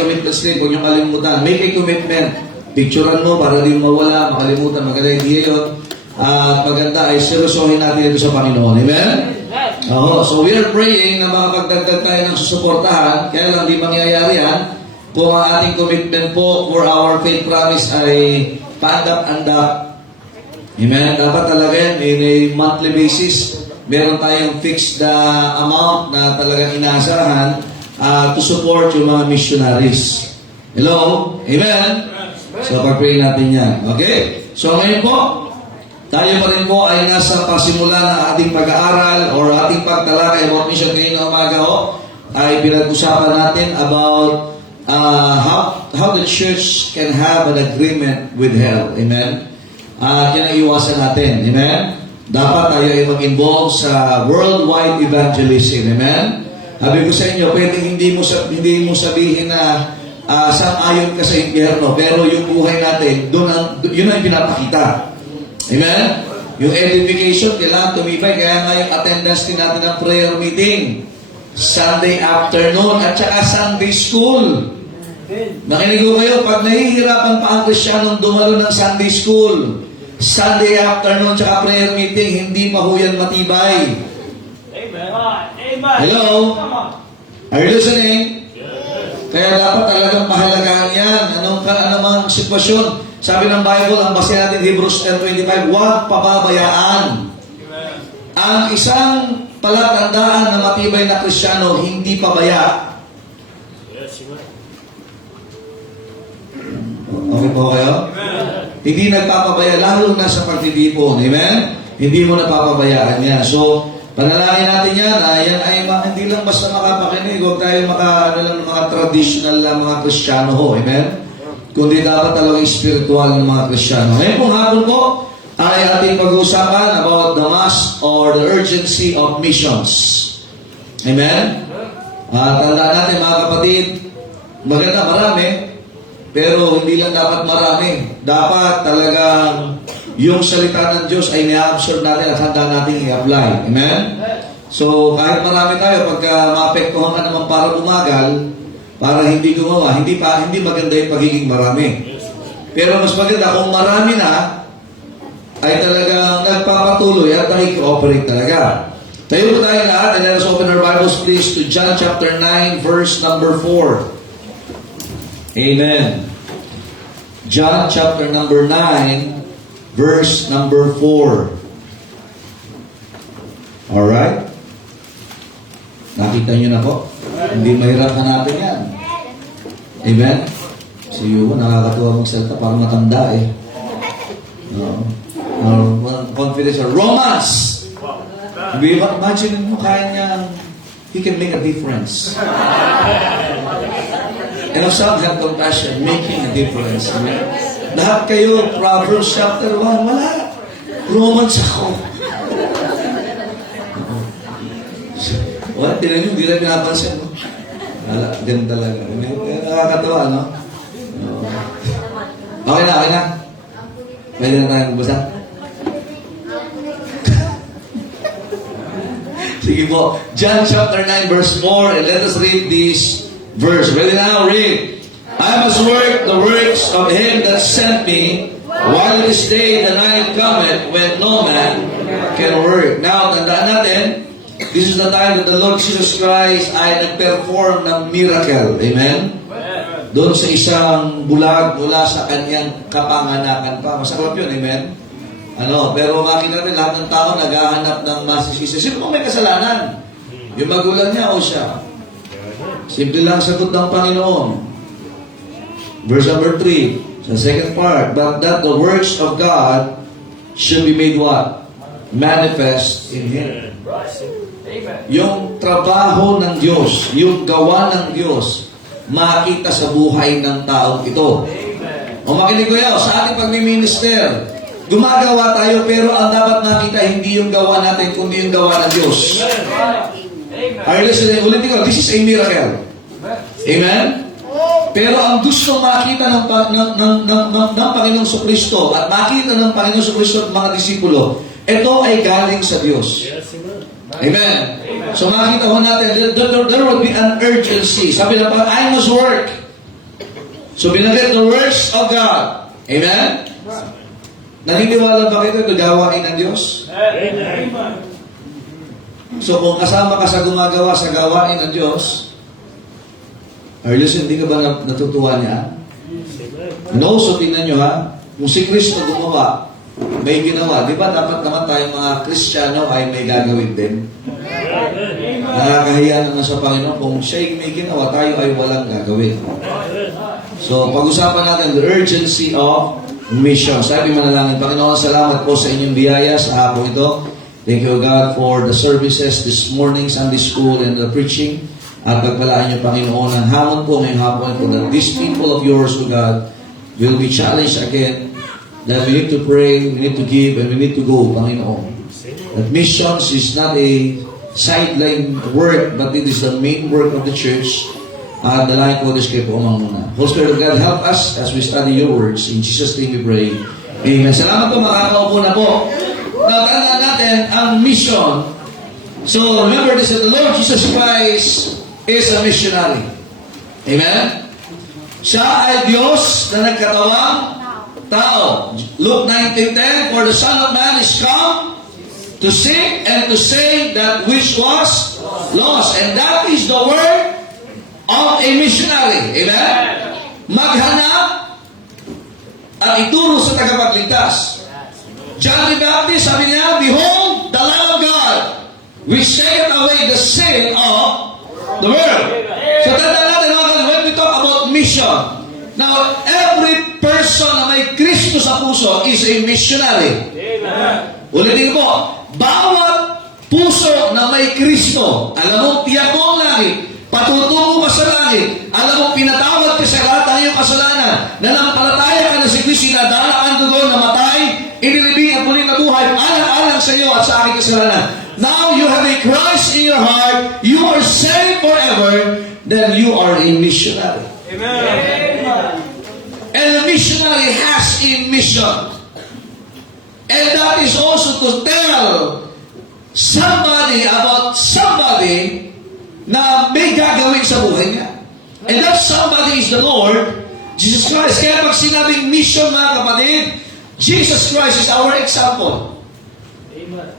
commitment slip, huwag niyong kalimutan. Make a commitment. Picturean mo para di mawala, makalimutan, maganda idea yun. At maganda ay seryosohin natin ito sa Panginoon. Amen? So we are praying na makapagdagdag tayo ng susuportahan, kaya lang di mangyayari yan kung ang ating commitment po for our faith promise ay paandap-andap. Amen? Dapat talaga yan, in a monthly basis, meron tayong fixed amount na talagang inaasahan to support yung mga missionaries. Hello? Amen? So, pag-pray natin yan. Okay? So, ngayon po, tayo pa rin po ay nasa pasimula ng ating pag-aaral or ating pagtalakay about mission ngayon na umaga ay pinag-usapan natin about how the church can have an agreement with hell. Amen? Yan ang iwasan natin. Amen? Dapat tayo ay mag-involve sa worldwide evangelism. Amen? Sabi ko sa inyo, pwedeng hindi mo sabihin na sang-ayon ka sa impyerno, pero yung buhay natin, yun ang pinapakita. Amen? Yung edification, kailangan tumibay. Kaya nga yung attendance din natin ng prayer meeting, Sunday afternoon, at saka Sunday school. Nakinig ko kayo, pag nahihirapan pa ang Kristyanong dumalo ng Sunday school, Sunday afternoon, tsaka prayer meeting, hindi pa ho yan matibay. Hello? Are you listening? Kaya dapat talagang mahalagaan yan. Anong sitwasyon? Sabi ng Bible, ang base natin Hebrews 10:25, huwag pababayaan. Ang isang palatandaan na matibay na Kristiyano, hindi pabaya. Okay po kayo? Hindi nagpapabaya, lalo na sa pagtitipon. Amen? Hindi mo napapabayaan yan. So, panalangin natin yan, yan ay hindi lang basta makapakinig, huwag tayo mga traditional na mga Kristiyano ho. Amen? Kundi dapat talagang spiritual ng mga Kristiyano. Ngayon pong hapon po, ay ating pag-uusapan about the mass or the urgency of missions. Amen? Tandaan natin mga kapatid, maganda marami, pero hindi lang dapat marami. Dapat talagang yung salita ng Diyos ay na-absorb natin at handa natin i-apply. Amen? So, kahit marami tayo, pagka maapektuhan ka naman para bumagal, para hindi gumawa, hindi maganda yung pagiging marami. Pero mas maganda kung marami na, ay talagang nagpapatuloy at nakikooperate talaga. Tayo po tayo lahat, and let us open our Bibles please to John chapter 9, verse number 4. Amen. John chapter number 9, verse number 4. Alright? Nakita nyo na po? Hindi mahirap hanapin yan. Amen? Si Yuho, nakakatuwa magsalita para matanda eh. Confidence or Romans! Imagine mo kaya niya, he can make a difference. And of some have compassion, making a difference. Amen? Lahat kayo, Proverbs chapter 1, wala. Romans ako. Wala, tinan nyo, hindi lang pinapansin mo. Wala, ganun talaga. Nakakatawa, no? Okay na. Pwede na tayo magbasa? Sige po. John chapter 9, verse 4, and let us read this verse. Ready now? Read. I must work the works of him that sent me, while it is day, the night cometh, when no man can work. Now, tandaan natin, this is the time that the Lord Jesus Christ ay nag-perform ng miracle. Amen? Doon sa isang bulag mula sa kanyang kapanganakan pa. Masarap yun, amen? Pero makikita natin lahat ng tao naghahanap ng masisisi. Sino pong may kasalanan? Yung magulang niya o siya? Simple lang sagot ng Panginoon. Verse number 3, sa second part, but that the works of God should be made what? Manifest in Him. Yung trabaho ng Diyos, yung gawa ng Diyos, makita sa buhay ng taong ito. O makinig ko yun, sa ating pagmiminister, gumagawa tayo, pero ang dapat makita, hindi yung gawa natin, kundi yung gawa ng Diyos. Are you listening? Ulitin ko, this is a miracle. Amen? Pero ang gusto makita ng Panginoong Jesucristo at makita ng Panginoong Jesucristo at mga disipulo, ito ay galing sa Diyos. Amen. So makita ko natin, there will be an urgency. Sabi na pa, I must work. So, binanggit the words of God. Amen? Naniniwala ba kayo ito gawain ng Diyos? So, kung kasama ka sa gumagawa sa gawain ng Diyos, Arlius, hindi ka ba natutuwa niya? No, so tingnan nyo ha, kung si Kristo gumawa, may ginawa, di ba dapat naman tayong mga Kristiyano ay may gagawin din? Nakakahiya naman sa Panginoon kung siya may ginawa, tayo ay walang gagawin. So, pag-usapan natin the urgency of mission. Sabi manalangin, Panginoon, salamat po sa inyong biyaya sa hapon ito. Thank you, God, for the services this morning, Sunday school, and the preaching. At pagpalaan niyo, Panginoon, ang hamon po ngayong hapon ito that these people of yours, O God, will be challenged again that we need to pray, we need to give, and we need to go, Panginoon. That missions is not a sideline work, but it is the main work of the church. At dalangin ko, Diyos kayo po umang muna. Holy Spirit of God, help us as we study your words. In Jesus' name we pray. Amen. Salamat po, makakaupo na po. Natandaan natin ang mission. So, remember this, that the Lord Jesus Christ is a missionary. Amen? Siya ay Diyos na nagkatawang tao. Luke 19:10, for the Son of Man is come to seek and to save that which was lost. And that is the word of a missionary. Amen? Maghanap at ituro sa tagapagligtas. John the Baptist, sabi niya, behold, the Lamb of God, which taketh away the sin of the world. So, tanda natin, when we talk about mission, now, every person na may Kristo sa puso is a missionary. Ulitin ko, bawat puso na may Kristo, alam mo, tiyak mo ang langit, patutungo ka sa langit, alam mo, pinatawad ka sa lahat ng iyong kasalanan, nanampalataya ka na si Kristo, sinadala ang dugo, namatay, inilibing at muling nabuhay, alang-alang sa iyo at sa aking kasalanan. Now you have a Christ in your heart, you are saved forever, then you are a missionary. Amen. And a missionary has a mission. And that is also to tell somebody about somebody na may gagawin sa buhay niya. And that somebody is the Lord Jesus Christ. Kaya pag sinabing mission, mga kapatid, Jesus Christ is our example.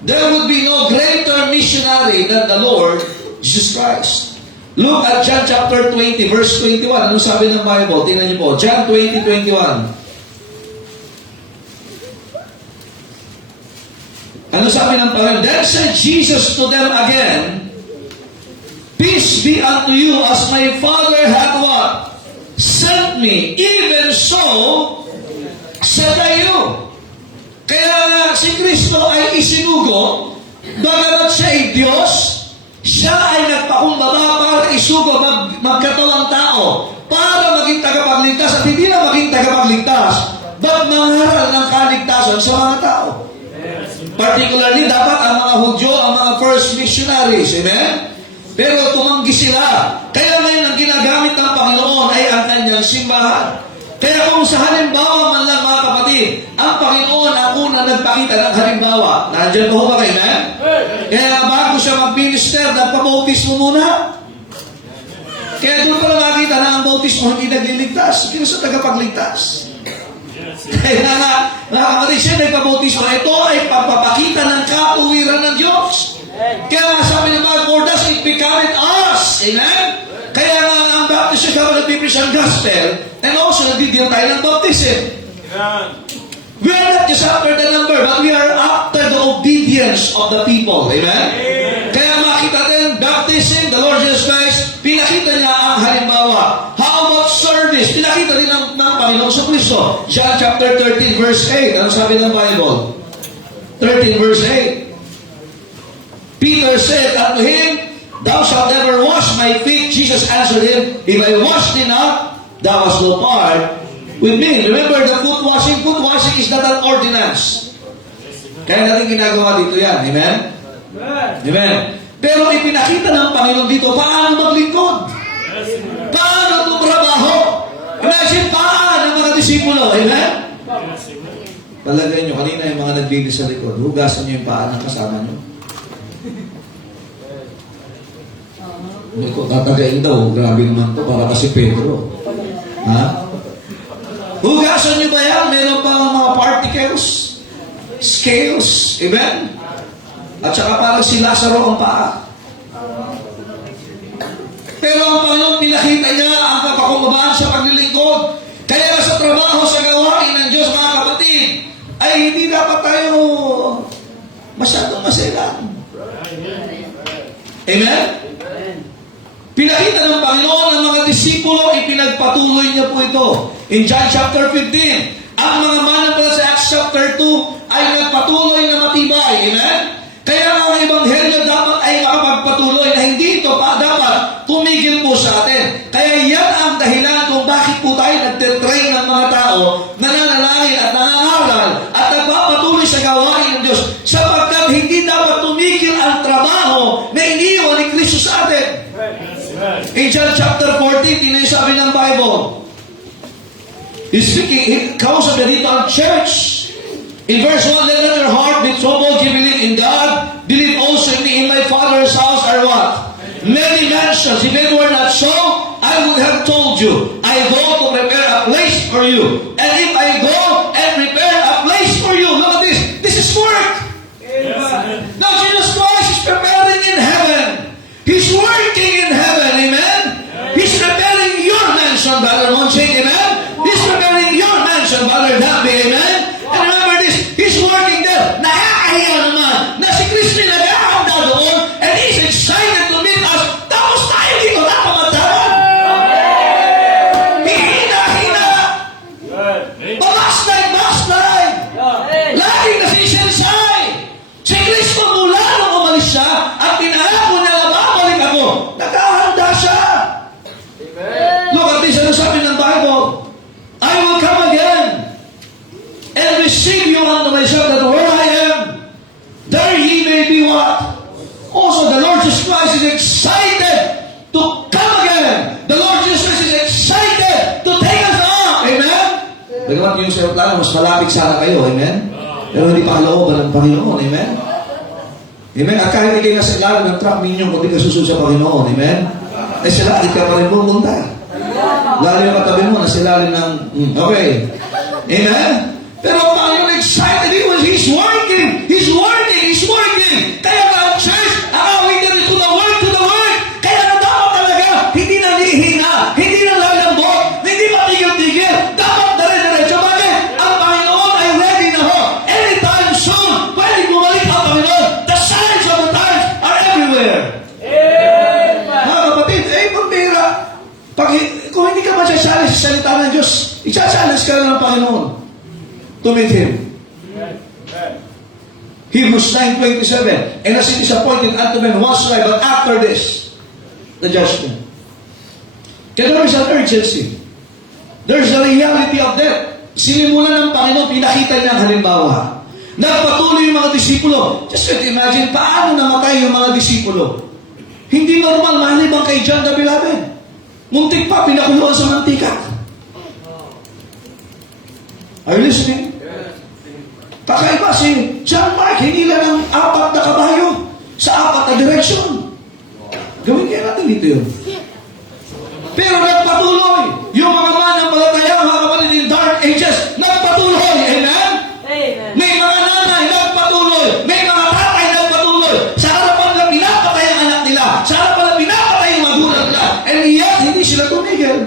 There would be no greater missionary than the Lord Jesus Christ. Look at John chapter 20, verse 21. Ano sabi ng Bible? Tingnan niyo po. John 20:21. Ano sabi ng Panginoon? Then said Jesus to them again, peace be unto you, as my Father hath what? Sent me. Even so, sent I you. Kaya nga si Kristo ay isinugo, bagamat siya ay Diyos, siya ay nagpakumbaba para isugo, magkatawang tao, para maging tagapagligtas, at hindi na maging tagapagligtas, but mangaral ng kaligtasan sa mga tao. Particularly, dapat ang mga Hudyo, ang mga first missionaries, amen? Pero tumanggi sila. Kaya ngayon ang ginagamit ng Panginoon ay ang kanyang simbahan. Kaya kung sa halimbawa man lang, mga kapatid, ang Panginoon ang unang nagpakita ng halimbawa. Nandiyan po ba kayo, amen? Kaya bago siya mag-minister, nagpabautismo muna. Kaya doon pala makita na ang bautismo hindi nagliligtas. Kaya sa tagapagligtas. Kaya nga, mga kapatid, siya nagpabautismo. Ito ay pagpapakita ng katuwiran ng Diyos. Kaya nga sabi ng mga, for thus it becometh us. Amen? Kaya nga ang Baptist siya kami nagpipreach ang gospel, and also nagdideal tayo ng baptism. We are not just after the number, but we are after the obedience of the people. Amen? Kaya makita din, baptism, the Lord Jesus Christ, pinakita niya ang halimbawa. How about service? Pinakita rin ng Panginoon sa Kristo. John chapter 13, verse 8. Ano sabi ng Bible? 13, verse 8. Peter said unto him, thou shalt never wash my feet. Jesus answered him, if I wash thee not, thou hast no part with me. Remember, the foot washing is not an ordinance. Kaya natin ginagawa dito yan. Amen? Amen. Pero ipinakita ng Panginoon dito, paano maglingkod? Paano tumrabaho? Imagine, paano ng mga disipulo? Amen? Palagay nyo, kanina yung mga nagbibig sa likod, hugasan nyo yung paa ng kasama nyo. Hindi ko tatagain daw. Grabe naman to. Para kasi Pedro. Ha? scales. Amen? At saka parang si Lazaro ang paa. Pero ang Panginoon, pinakita niya ang kapakumbabaan sa paglilingkod. Kaya sa trabaho, sa gawain ng Diyos, mga kapatid, ay hindi dapat tayo masyadong maselan. Amen? Pinakita ng Panginoon ang mga disipulo, ipinagpatuloy niya po ito. In John chapter 15, ang mga mananampalataya sa Acts chapter 2 ay nagpatuloy na matibay. Amen? Kaya ang ebanghelyo dapat ay makapagpatuloy na hindi ito pa dapat tumigil po sa atin. Kaya yan ang dahilan kung bakit po tayo nagtitrain ng mga tao na nananalangin at nangangaral at nagpapatuloy sa gawain ng Diyos sapagkat hindi dapat tumigil ang trabaho na iniwan ni Kristo sa atin. In John chapter 14, tinasabi ng Bible, he's speaking, he comes of the little church. In verse 1, let not your heart be troubled, you believe in God, believe also in me. In my Father's house are what? Many mansions. If it were not so, I would have told you, I go to prepare a place for you. And if I go and prepare a place for you, look at this, this is work. Yes. Now Jesus Christ is preparing in heaven. He's working in heaven, amen? He's preparing your mansion, Brother Monching, amen? He's preparing your mansion, Brother Dabi, amen? And remember this, He's working there. Nakakahiya naman na si Kristo nag-aanda doon and He's excited to meet us. Tapos tayo dito nakamantaran. Hihina-hina. Bakas-nag. Laging nasisensay. Si Kristo mula nung umalis siya at pinangako niya na babalik ako. Nag-ahanda siya. Look at this, ano sabi ng Bible? I will come again and receive you unto myself, that where I am, there ye may be what? Also, the Lord Jesus Christ is excited to come again. The Lord Jesus Christ is excited to take us up. Amen? Bagamat yung sa plano, mas malapit sana kayo. Amen? Pero hindi pa kalooban ng Panginoon. Amen? Amen? At kahit ikay nasa ilalim ng truck ninyo, kung di ka susunod sa Panginoon. Amen? Eh sila, di ka pa rin pumunta. Lalo yung katabi mo, nasa ilalim ng... Okay. Amen? Pero ang Panginoon excited because He's working. He's working. He's working. Kaya nga ang church, akawin na rin to the work. Kaya na dapat talaga, hindi na hihina, hindi na lalambot, hindi matigil-tigil. Dapat na rin-diretso. Bakit? Ang Panginoon ay ready na ho. Anytime soon, pwede bumalik ang Panginoon. The signs of the times are everywhere. Mga kapatid, pambira. Kung hindi ka masyasali sa salita ng Diyos, isasalis ka na ng Panginoon to meet Him. Hebrews 9:27. And as it is appointed unto men once life, but after this, the judgment. Kaya there is an urgency. There is a reality of death. Sinimulan ng Panginoon, pinakita niya ang halimbawa. Nagpatuloy yung mga disipulo. Just imagine, paano namatay yung mga disipulo? Hindi normal, malibang kay John the Beloved. Muntik pa, pinakuluan sa mantika. Are you listening? Kakaiba si John Mark, hindi lang ng 4 na kabayo sa 4 na direksyon. Gawin kaya natin dito yun. Pero nagpatuloy. Yung mga mananampalataya, mga kapatid in dark ages, nagpatuloy. Amen? May mga nanay, nagpatuloy. May mga tatay, nagpatuloy. Sa harapan na pinapatay ang anak nila. Sa harapan na pinapatay ang magulang nila. And yet, hindi sila tumigil.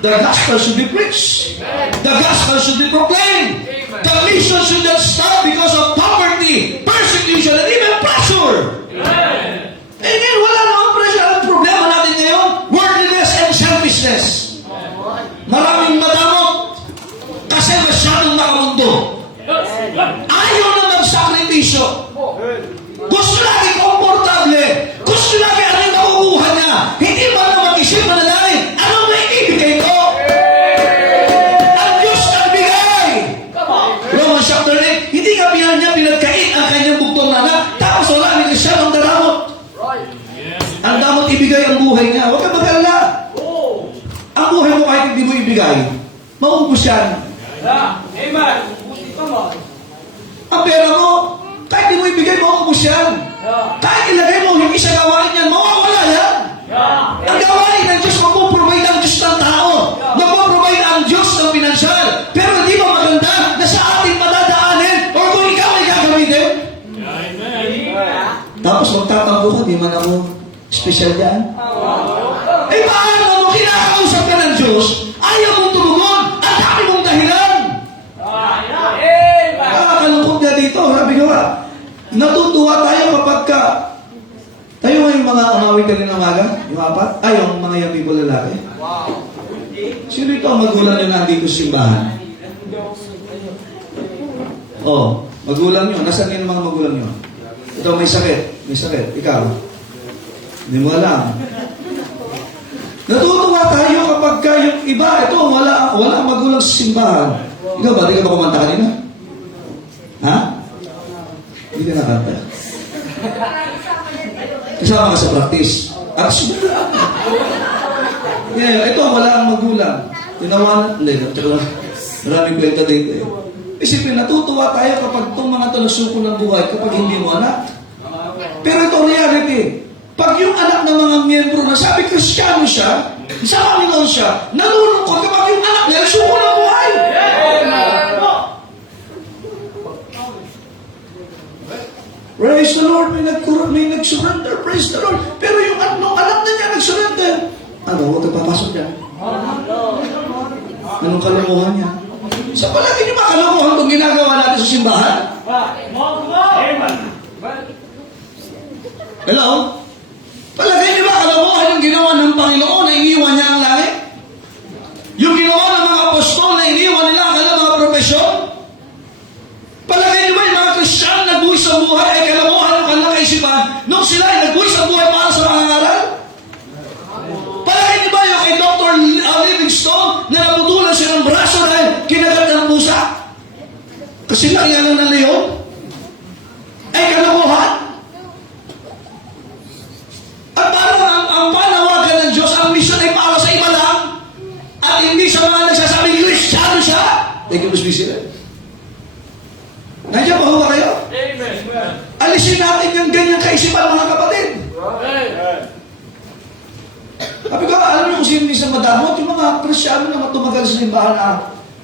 The gospel should be preached. The gospel should be proclaimed. The mission should not stop because of poverty, persecution, and even pressure. Amen. Wala namang pressure. Ang problema natin ngayon, worldliness and selfishness. Maraming madamot kasi masyadong makamundo. Ayaw na magsakripisyo. Gusto lagi komportable. Gusto lagi ano yung nakukuha niya. Hindi ba na mag-isip na lang, ano may ibigay ko? Ang Diyos nagbigay. Romans chapter 8, hindi ka niya pinagkain ang kanyang bugtong na anak, tapos wala niya siya ng daramot. Ang damot ibigay ang buhay niya. Huwag ka mag-alala. Ang buhay mo kahit hindi mo ibigay, maubos yan. Amen. Ang pera mo, kahit hindi mo ibigay, maubos yan. Kahit ilagay mo, hindi sa gawain yan, mawawala yan. Ang gawain ng Diyos, magpo-provide ang Diyos ng tao. Magpo-provide ang Diyos ng pinansyal. Pero hindi ba maganda na sa ating madadaanin or kung mo, di man ako special yan. Eh paano mo kinakausap ka ng Diyos, ayaw mong tumugon, ang dami mong dahilan. Nakakalungkot nga dito, sabi ko nga, natutuwa tayo kapag ka, tayo nga yung mga umawit ka rin ng maga, yung apat, ay yung mga young people lalaki. Sino ito ang magulang nyo nandito sa simbahan? Oh, magulang nyo, nasaan yung mga magulang nyo? Ito may sakit, ikaw. Hindi mo alam. Natutuwa tayo kapag ka yung iba, ito, wala magulang sa simbahan. Ikaw ba, di ka ba kumanta kanina? Ha? Hindi ka nakanta. Kasama ka sa practice. At yeah, ito, wala ang magulang. Tinawanan, maraming kwenta dito eh. Isipin, natutuwa tayo kapag itong mga talusuko ng buhay kapag hindi mo anak. Pero ito reality. Pag yung anak ng mga miyembro na sabi Kristiyano siya, sa Panginoon siya, nalulungkot kapag yung anak niya suko ng buhay. Praise the Lord, may nag-surrender, praise the Lord. Pero yung anak na niya nag-surrender, huwag ka papasok yan. Anong kalokohan niya? Sa palagi niyo ba kalokohan itong ginagawa natin sa simbahan? Hello? Palagay niyo ba kalokohan yung ginawa ng Panginoon na iniwan niya ang langit? Yung ginawa ng mga apostol na iniwan nila ang kanilang mga propesyon? Palagay niyo ba yung mga Kristiyano nagbuwis sa buhay ay kalokohan ng kanilang kaisipan nung sila ay nagbuwis sa buhay para sa mga ngaral? Palagay niyo ba yung kay Dr. Livingstone na naputulan siya ng braso dahil kinagat ng pusa? Kasi nangyari ng leon? Ay kalokohan? At parang ang panawagan ng Diyos, ang misyon ay para sa iba lang at hindi sa mga nagsasabing Kristiyano siya. Thank you, Ms. Bishop. Nandiyan ba kayo? Amen. Alisin natin yung ganyang kaisipan, mga kapatid. Sabi ko, alam niyo kung sino isang madamot? Yung mga Kristiyano na matumagal sa simbahan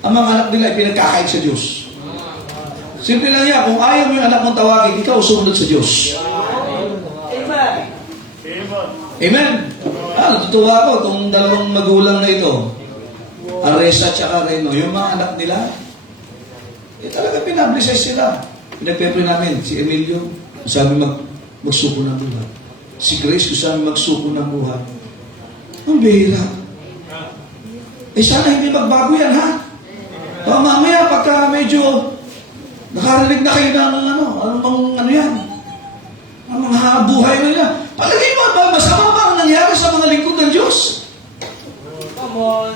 ang mga anak nila ay pinagkakait sa Diyos. Simple lang yan, kung ayaw mo yung anak mong tawagin, ikaw sumunod sa Diyos. Amen. Amen. Natutuwa ako itong dalawang magulang na ito, Aresa at saka Reno, yung mga anak nila, talaga pinablisize sila. Pinagpepre namin, si Emilio, sabi magsuko ng buhay. Si Grace, sabi magsuko ng buhay. Ang bihira. Sana hindi magbago yan, ha? Mamaya, pagka medyo nakarinig na kayo ng ano yan? Ang mga buhay na yan. Palagay mo, masama ba ang nangyari sa mga lingkod ng Diyos? Come on.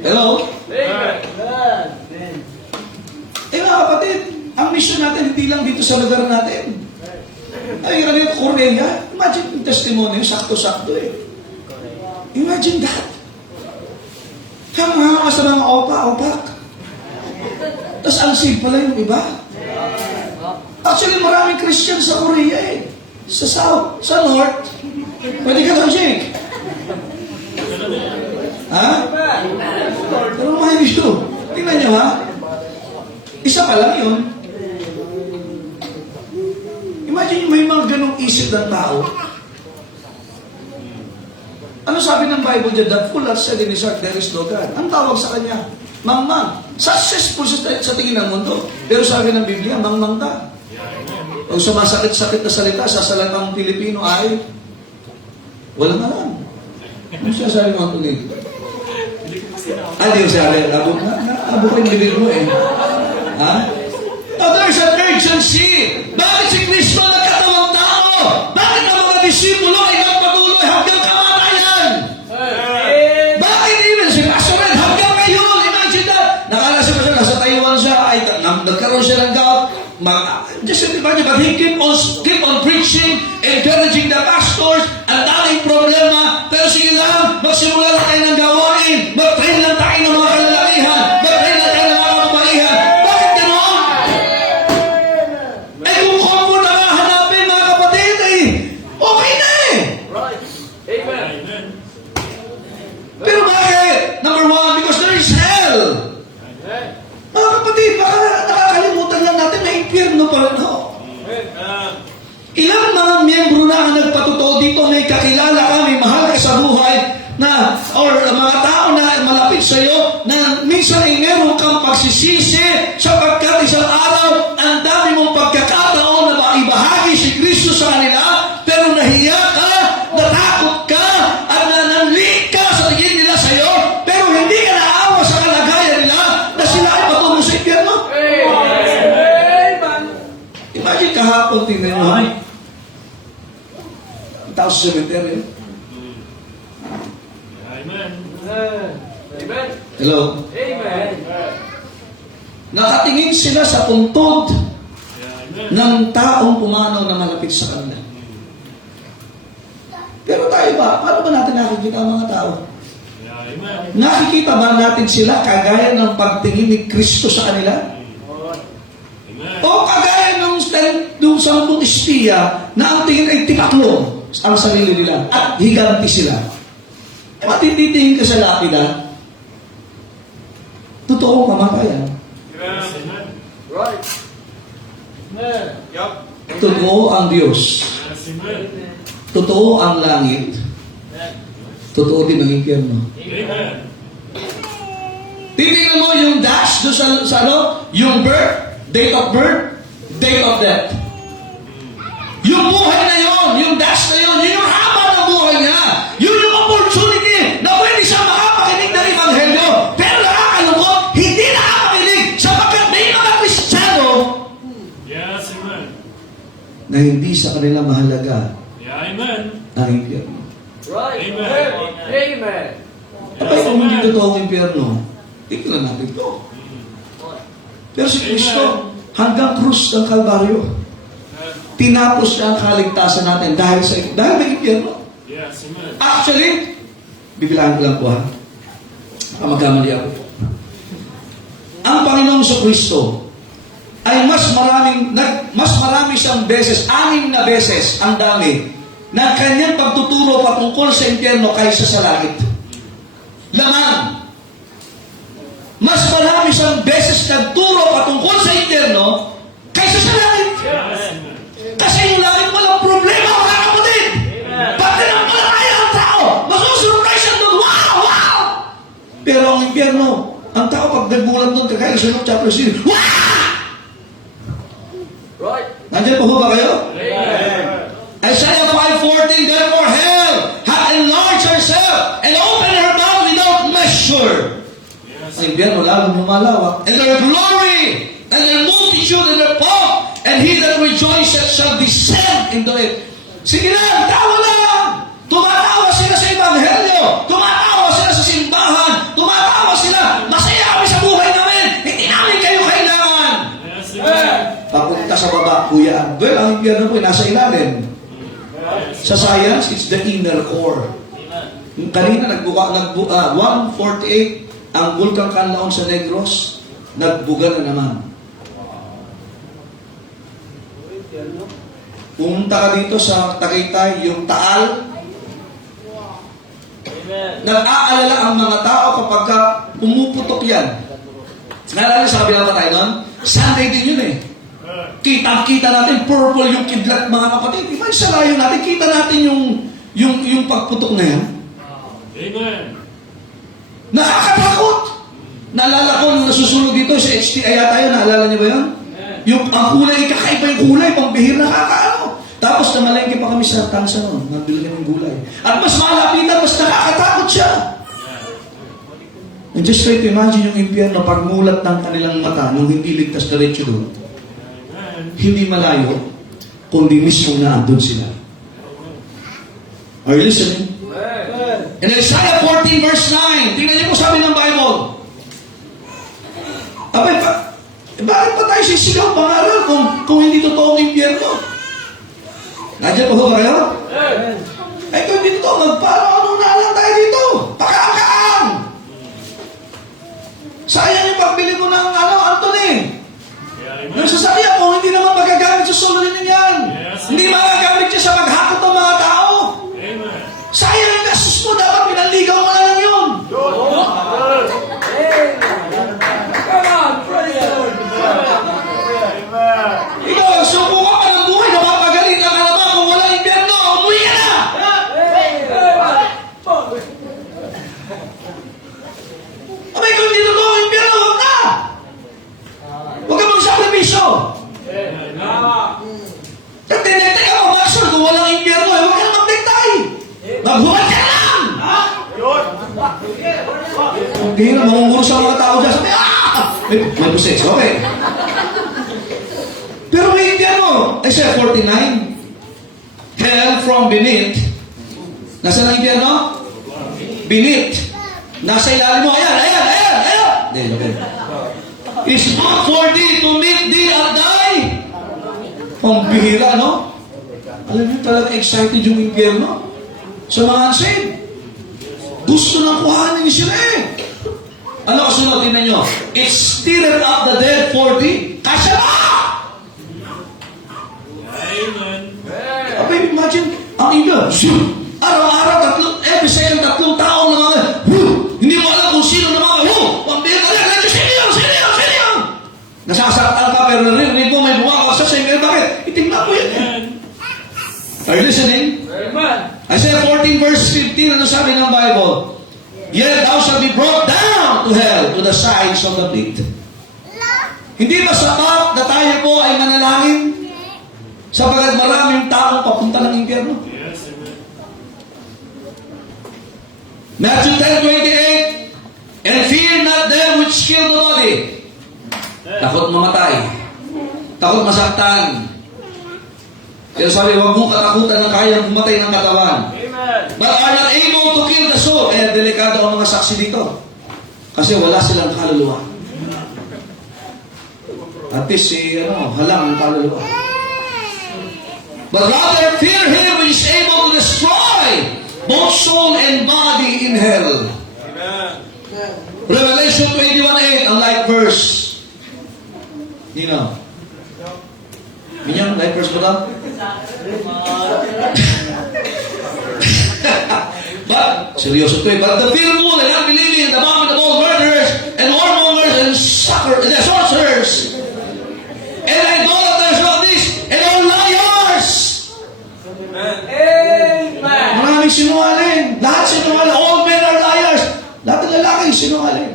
Hello? Amen. Eh mga kapatid, ang mission natin hindi lang dito sa lugar natin. Ay, yung Cornelia, imagine yung testimony, sakto-sakto eh. Imagine that. Kaya mga sa mga opak. Tapos ang save pala yung iba. Actually, maraming Christian sa Korea eh. Sa South, sa North. Pwede ka doon, Jake. Ha? Pero mind you, tingnan nyo ha? Isa pa lang yun. Imagine may mga ganong isip ng tao. Ano sabi ng Bible dyan? That fool has said in his heart, there is no God. Ang tawag sa kanya, mangmang. Successful sa tingin ng mundo. Pero sabi ng Biblia, mangmang ka. Pag sumasakit-sakit na salita sa salitang Pilipino ay walang alam. Ano siya sabi mga tulig? Hindi yung sabi, abo ko yung bibig mo eh. Ha? Oh, there's an urgency. Bakit si Kristo nagkatawang tao? Bakit ang mga disipulo ay nagpatuloy hanggang kamatayan? Bakit even si Pastor hanggang ngayon? Imagine that. Nakala siya kasi nasa Taiwan siya, ay nagkaroon siya ng gout. Just imagine, but he keep on preaching, encouraging the pastors, ang daming problema, pero sige lang, magsimula lang tayo ng gawain, mag-train lang tayo ng mga kalalakihan, mag-train lang tayo ng mga kababaihan. Bakit ganoon? Eh kung comfort na hanapin mga kapatid, okay na eh. Right. Amen. Pero bakit? Number one, because there is hell. Mga kapatid, baka nakakalimutan lang natin na impyerno pala no. Ilang mga miyembro na ang nagpatotoo dito, may kakilala ka, may mahal ka sa buhay, na, or mga tao na malapit sa iyo, na minsan ay meron kang pagsisisi sapagkat isang araw, ang dami mong pagkakataon na maibahagi si Kristo sa kanila, pero nahiya ka, natakot ka, at nananli ka sa tingin nila sa iyo, pero hindi ka naawa sa kalagayan nila na sila ay patungo sa impyerno. Amen. Imagine kahapon, tingnan nyo, ha? Tao sa cemetery. Amen. Amen. Hello? Amen. Nakatingin sila sa puntod Amen. ng taong pumanaw na malapit sa kanila. Pero tayo ba? Paano ba natin nakikita ang mga tao? Amen. Nakikita ba natin sila kagaya ng pagtingin ni Kristo sa kanila? Amen. O kagaya ng 10 espiya na ang tingin ay tipaklong ang sarili nila at higanti sila? Matititingin ka sa lapida, totoong kamatayan. Amen. Right. Amen. Yup. Totoo ang Diyos. Amen. Totoo ang langit. Totoo din ang impyerno. Amen. Titingnan mo yung dash doon sa ano? Yung birth, date of birth, date of death. Yung buhay na yon, yung dash na yon, yun yung haba ng buhay niya. Yun yung opportunity na pwede siya makapakinig ng Ebanghelyo. Pero nakakalungkot, hindi nakapakinig sapagkat may mga Kristiyano Yes, amen. na hindi sa kanila mahalaga Yeah, amen. ang impyerno. Right. Amen. Amen. Kapag kung hindi totoo ang impyerno, tingnan natin ito. Pero si Kristo, hanggang krus ng Kalbaryo, tinapos niya ang kaligtasan natin dahil may impyerno. Yes, amen. Actually, bibilangan ko lang po, ha? Baka magkamali ako. Ang Panginoong sa Kristo ay mas marami siyang beses, 6 na beses ang dami na kanyang pagtuturo patungkol sa impyerno kaysa sa langit. Lamang, mas marami siyang beses nagturo patungkol sa impyerno kaysa sa langit. Yes, amen. Kasi yung langit walang problema, mga kapatid. Pati ng malaya ang tao, masusurprise siya doon. Wow! Wow! Pero ang impyerno, ang tao pag nagbulan doon, kagaya sa Luke chapter 6, wow! Right. Nandiyan pa ho ba kayo? Amen. Isaiah 5:14, therefore hell hath enlarged herself and opened her mouth without measure. Yes. Ang impyerno lalong lumalawak. And their glory, and their multitude, and their pomp, and he that rejoiceth shall descend into it. Sige lang, tawa lang! Tumatawa sila sa Ebanghelyo! Tumatawa sila sa simbahan! Tumatawa sila! Masaya kami sa buhay namin! Hindi namin kayo kailangan! Yes, amen. Papunta sa baba, kuya. Well, ang impyerno po ay nasa ilalim. Sa science, it's the inner core. Yung kanina, 148, ang Vulcan Canlaon sa Negros, nagbuga na naman. Pumunta ka dito sa Tagaytay, yung Taal, nag-aalala ang mga tao kapag ka pumuputok yan. Naalala, sabi na ba tayo nun? Sunday din yun eh. Kita natin, purple yung kidlat, mga kapatid. Di ba sa layo natin, kita natin yung pagputok na yan. Amen. Nakakatakot! Naalala ko nung nasusunog dito sa HTI tayo, naalala niyo ba yun? Yung ang kulay, kakaiba yung kulay, pambihir na kakaano. Tapos namalengke pa kami sa tansa noon, nabili kami ng gulay. At mas malapitan, mas nakakatakot siya. And just try to imagine yung impyerno pagmulat ng kanilang mata nung hindi ligtas diretso doon. Hindi malayo, kundi mismo na andun sila. Are you listening? In Isaiah 14 verse 9, tingnan niyo po sabi ng Bible. Abay, bakit pa tayo sisigaw pangaral kung hindi totoo ang impyerno? Nandiyan pa ho ba kayo? Ay, kung hindi totoo, magpaano na lang tayo dito? Pakakaan! Sayang yung pagbili mo ng Anthony. Yung sasakyan mo, hindi naman magagamit sa suliranin yan. Hindi magagamit siya sa paghakot ng mga tao. Sayang yung gastos mo, dapat pinaligaw mo na lang yun. Come on, praise the Lord. Ikaw, subukan ka ng buhay, napapagaling lang ka Bihira, mamumuro sa mga tao dyan. Sabi, may pusex, okay. Pero may impyerno. Isaiah 49. Hell from beneath. Nasaan ang impyerno? Beneath. Nasa ilalim mo. Ayan. Hindi, okay. It's not for thee to meet thee and die. Ang bihira, no? Alam niyo, talaga excited yung impyerno. Sa mga unsaved. Gusto nang kuhanin ni sila eh. Ano kasunod? Tingnan nyo. It stirred up the dead for thee. Kasya ba? Amen. Okay, imagine, ang iba, araw-araw, every second, 3 tao na mga, hindi mo alam kung sino na mga, pambira ka lang, sino yun? Nasasaktan ka, pero narinig mo, may bumakak sa sa'yo, bakit? Itingnan mo yan. Are you listening? Amen. Isaiah 14 verse 15, ano sabi ng Bible? Yet thou shalt be brought down to hell, to the sides of the pit. Hindi ba sapat na tayo po ay manalangin? Sapagat maraming taong papunta ng impyerno. Yes, amen. Matthew 10:28, and fear not them which kill the body. Takot mamatay. Takot masaktan. Kaya sabi, huwag mong katakutan na kaya pumatay ng katawan. Amen. But are not able to kill the soul. Eh, delikado ang mga saksi dito. Kasi wala silang kaluluwa. At least halang ang kaluluwa. But rather fear him who is able to destroy both soul and body in hell. Amen. Revelation 21:8, unlike verse. Minyang, like verse mo daw? But, seryoso to eh. But the fearful and unbelieving, the abominable murderers, and whoremongers, and sorcerers, and idolaters of this, and all liars. Amen. Maraming sinungaling. Lahat sinungaling. All men are liars. Lahat ng lalaki sinungaling.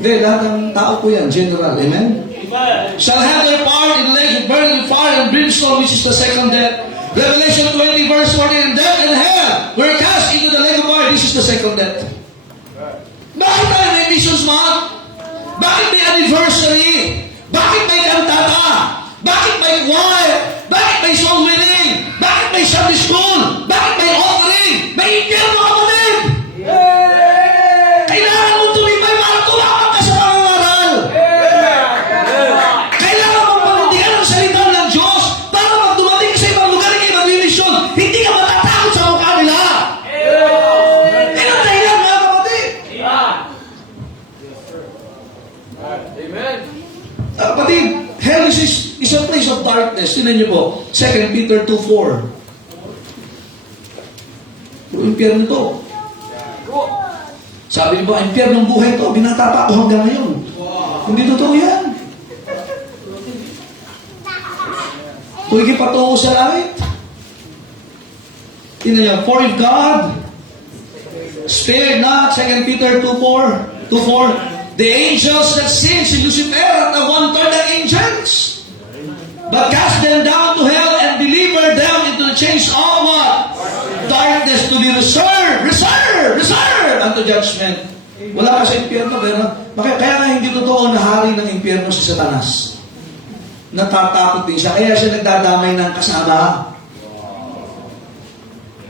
Hindi, lahat ng tao po yan. General. Amen? Amen. Shall have their part in the lake of burning fire and brimstone, which is the second death. Revelation 20 verse 14, death and hell were cast into the lake of fire. This is the second death. Bakit tayo may Missions Month? Bakit may anniversary? Bakit may kantata? Bakit may choir? Bakit may soul winning? Bakit may Sunday school? Bakit may offering? May impyerno kapatid! Kailangan mong tumibay para tumapak ka sa pangangaral. Kailangan mong panindigan ang salita ng Diyos para pag dumating ka sa ibang lugar kayo mag-mission, hindi ka matatakot sa mukha nila. Yan ang dahilan mga kapatid. Amen. Kapatid, hell is a place of darkness. Tinan niyo po, 2 Peter 2:4. Puro impyerno to. Sabi niyo ba, impyernong buhay to, binata pa ako hanggang ngayon. Hindi totoo yan. Tuwigi patungo sa langit. Tingnan niyo, for if God spared not, 2 Peter 2:4, the angels that sinned, si Lucifer at the 1/3 ng angels, but cast them down to hell and delivered them into the chains of what? Darkness to be reserved unto judgment. Wala ka sa impyerno, pero kaya nga hindi totoo na hari ng impyerno si Satanas. Natatakot din siya, kaya siya nagdadamay ng kasama.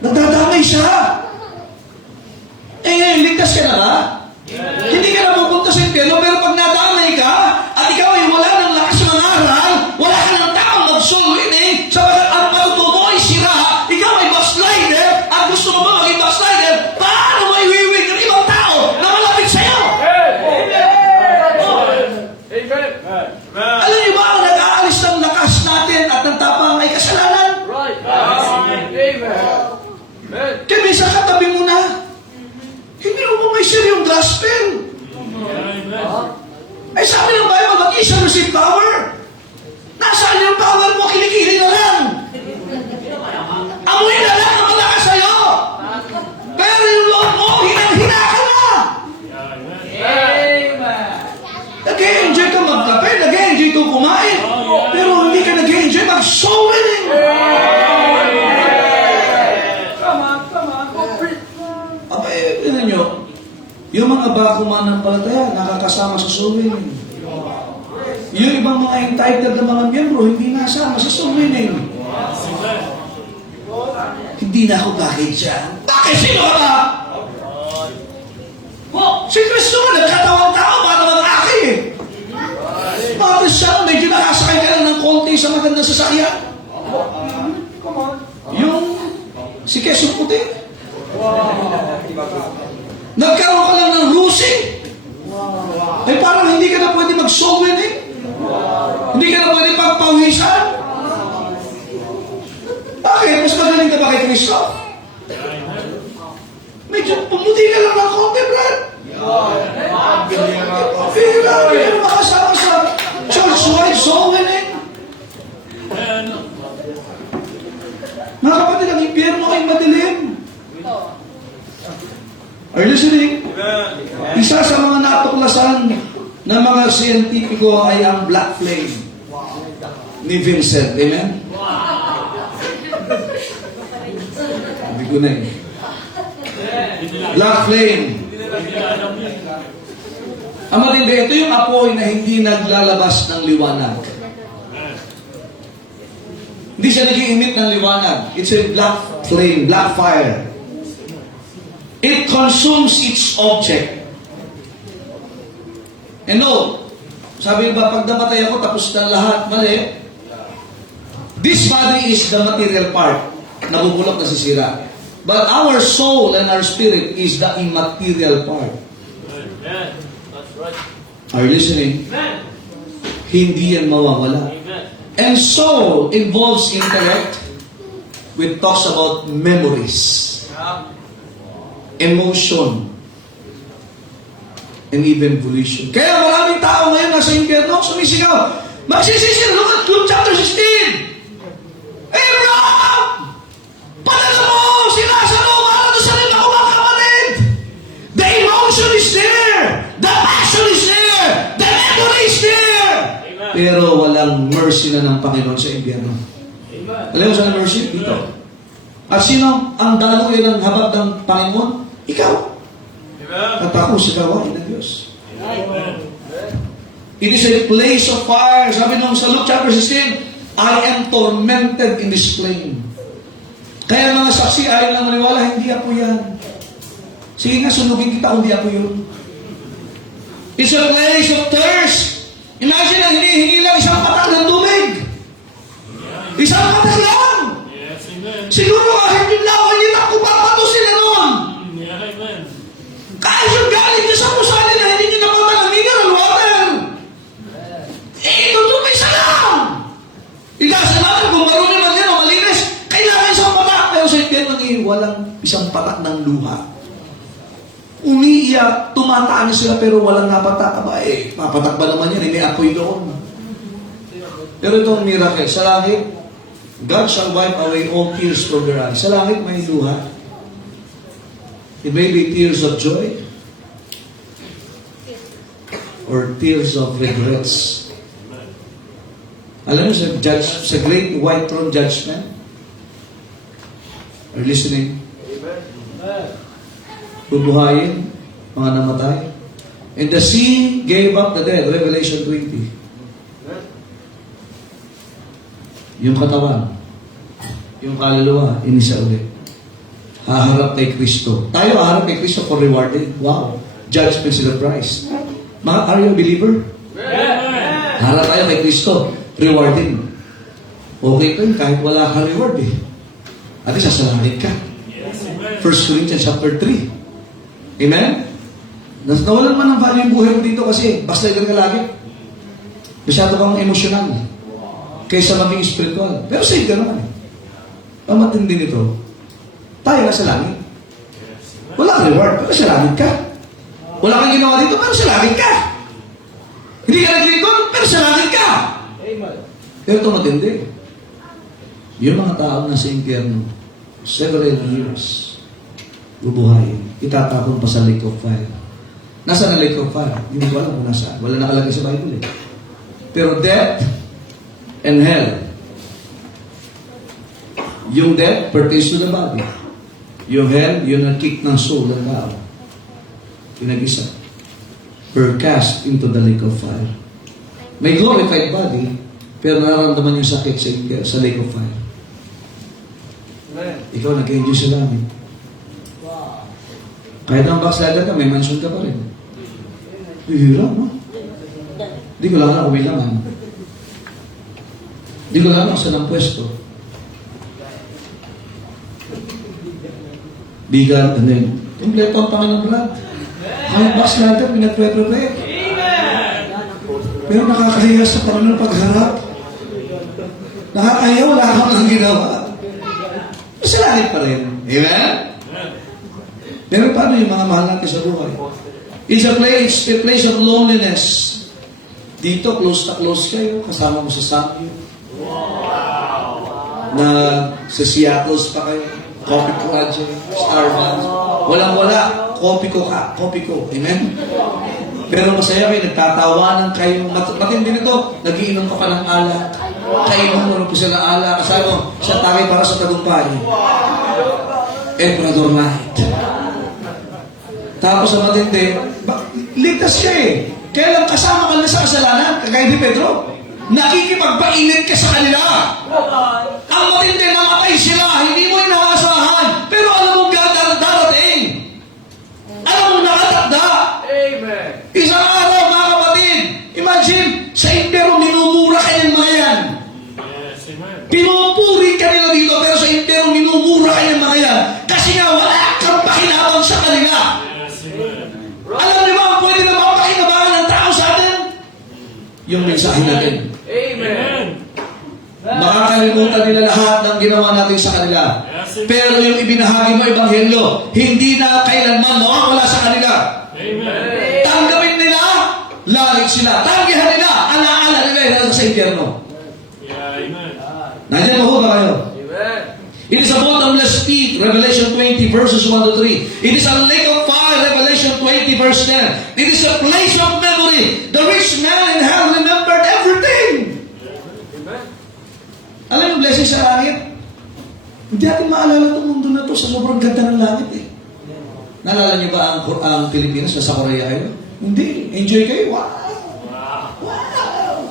Nagdadamay siya. Ngayon, ligtas ka na ba? Hindi ka na pupunta sa impyerno, pero pag nadamay ka, at ikaw ay wala ng lakas mangaral, wala ka ng taong mag-soul winning, sabagat ang matututo ay sira, ikaw ay backslider, at gusto mo ba maging backslider, paano mo iwiwig ng ibang tao na malapit sa'yo? Amen. Alam niyo ba ang nag-aalis ng lakas natin at ng tapang ay kasalanan? Right. Amen. Amen. Kaya minsan katabi mo na, hindi mo may yung gospel. Amen. Ay sabi ng Bible, mag-i shall receive power. Nasaan yung power mo? Kilikili na lang. Amoy na lang ang malakas sa'yo. Pero yung Lord mo, hinang-hina ka na. Amen. Nag-enjoy ka magkape, nag-enjoy ka kumain. Pero hindi ka nag-enjoy mag-soul winning. Come on. Abay, tingnan nyo, yung mga bagong mananampalataya, nakakasama sa soul winning. Yung ibang mga entitled na mga miyembro, hindi nasama sa soul winning. Hindi na ako bakit dyan. Bakit? Sino ka ba? Si Kristo nga, nagkatawang tao para mag-aki eh. Mga Kristiyan, medyo nakasakay ka lang ng konti sa magandang sasakyan. Yung si Quezon Puti. Nagkaroon ka lang ng rusing. Eh parang hindi ka na pwede mag-soul winning. Hindi ka na pwede pagpawisan. Bakit? Mas magaling ka ba kay Kristo? Medyo pumuti ka lang ng konti, Brad. Hindi ka makasama sa church-wide soul winning. Mga kapatid, ang impyerno ay madilim. Are you listening? Isa sa mga natuklasan ng mga siyentipiko ay ang black flame ni Vincent. Amen? Hindi ko na eh. Black flame. Ang matindi, ito yung apoy na hindi naglalabas ng liwanag. Hindi siya nag-i-emit ng liwanag. It's a black flame, black fire. It consumes its object. And no, sabi ba, pag namatay ako, tapos na lahat, mali. This body is the material part. Nabubulok na sisira. But our soul and our spirit is the immaterial part. Amen. That's right. Are you listening? Amen. Hindi yan mawawala. Amen. And soul involves intellect, which talks about memories, emotion, and even volition. Kaya maraming tao ngayon nasa impyerno, sumisigaw, magsisisi, look at Luke chapter 16. Abraham! Padala mo! Sinasalo! Para doon sa rin ako mga kapatid! The emotion is there! The passion is there! The memory is there! Amen. Pero walang mercy na ng Panginoon sa impyerno. Amen. Alam mo saan ang mercy? Dito. At sino ang daluyan ng habag ng Panginoon? Ikaw. Amen. At ako sa gawain ng Diyos. Amen. It is a place of fire. Sabi nung sa Luke chapter 16, I am tormented in this flame. Kaya mga saksi ayaw lang maniwala, hindi ako yan. Sige nga, sunugin kita kung hindi ako yun. It's a place of thirst. Imagine ang hinihingi lang isang patak ng tubig. Isang patak lang. Yes, amen. Siguro kahit yung lawa nila, kung papato sila noon. Yeah, amen. Kahit yung galing niya sa pusali na hindi niya naman ng mineral water. Eh, tutupay sa lang. Igasa natin kung marunong man yan o malinis, kailangan isang patak. Pero sa impyerno ngayon, walang isang patak ng luha. Umiiyak, tumataan sila pero walang napatak. Aba, eh, papatak ba naman yan? May apoy doon. Pero itong miracle, sa langit, God shall wipe away all tears from their eyes. Sa langit may luha. It may be tears of joy or tears of regrets. Alam mo sa great white throne judgment, are you listening? Bubuhayin, mga namatay. And the sea gave up the dead, Revelation 20. Yung katawan, yung kaluluwa, inisa ulit. Haharap kay Kristo. Tayo haharap kay Kristo for rewarding. Wow. Judgment is the price. Are you a believer? Amen. Harap tayo kay Kristo. Rewarding. Okay ko yun, kahit wala ka reward eh. At sasalarit ka. Yes, amen. 1 Corinthians chapter 3. Amen? Nawalan man ng value yung buhay mo dito kasi basta ka lagi. Masyado kang emosyonal kaysa maging spiritual. Pero save ka naman eh. Ang matindi nito, tayo nasa langit. Wala kang reward, pero sa langit ka. Wala kang ginawa dito, pero sa langit ka. Hindi ka nag-record, pero sa langit ka. Pero ito matindi. Yung mga tao na sa impyerno, several years, bubuhayin, itatapon pa sa lake of fire. Nasaan ang lake of fire? Hindi ko alam kung nasaan. Wala nakalagay sa Bible eh. Pero death and hell, yung death pertains to the body. Yung hell, yun ang kick ng soul ng tao. pinag-isa, were cast into the lake of fire. May glorified body, pero nararamdaman yung sakit sa lake of fire. Ikaw nag-enjoy sa langit. Kahit ang backslider ka, may mansion ka pa rin. Hirap, no? Di ko lang kung may laman. Di ko lang kung saan ang pwesto. Di ka, ano yun? Kompleto ang Panginoon Brad. Kahit backslider, pinag-prepare. Pero nakakahiya sa Panginoon pagharap. Nakakahiya, wala akong nang ginawa. Sa langit pa rin. Amen? Pero paano yung mga mahal natin sa buhay? It's a place of loneliness. Dito, close na close kayo. Kasama mo sa Samyo. Na sa Seattle pa kayo. Coffee Project, Starbucks. Walang-wala. Coffee ko ka. Coffee ko. Amen? Pero masaya kayo. Nagtatawanan kayo. Matindi nito. Nagiinom ka pa ng alak. Kainom mo po sila alak. Sabi mo, siya tagay para sa tagumpay. Ecuador night. Tapos ang matindi, ligtas siya eh. Kaya lang kasama ka na sa kasalanan, kagaya ni Pedro. Nakikipagpainit ka sa kanila. Ang matindi, namatay sila, hindi mo inaasahan. Pero alam mo darating. Alam mo nakatakda. Amen. Isang araw, mga kapatid, imagine, sa impero, minumura kayo ng mga yan. Yes, amen. Pinupuri ka nila dito, pero sa impero, minumura kayo ng mga yan. Kasi nga, wala kang pakinabang sa kanila. Yes, amen. Alam niyo ba ang pwede na mapakinabangan ng tao sa atin? Yung mensahe natin. Amen. Makakalimutan nila lahat ng ginawa natin sa kanila. Yes, amen. Pero yung ibinahagi mo ebanghelyo, hindi na kailanman mawawala sa kanila. Amen. Tanggapin nila, langit sila. Tanggihan nila, alaala nila yung sa impyerno. Yeah, amen. Nandiyan mo ba kayo? Amen. It is a bottomless pit, Revelation 20, verses 1 to 3. It is a lake of fire, Revelation 20, verse 10. It is a place of memory. The rich man in hell remembered everything. Amen. Alam yung blessing sa langit? Hindi natin maalala itong mundo na ito sa sobrang ganda ng langit eh. Naalala niyo ba ang Pilipinas na sa Korea kayo? Hindi. Enjoy kayo. Wow! Wow!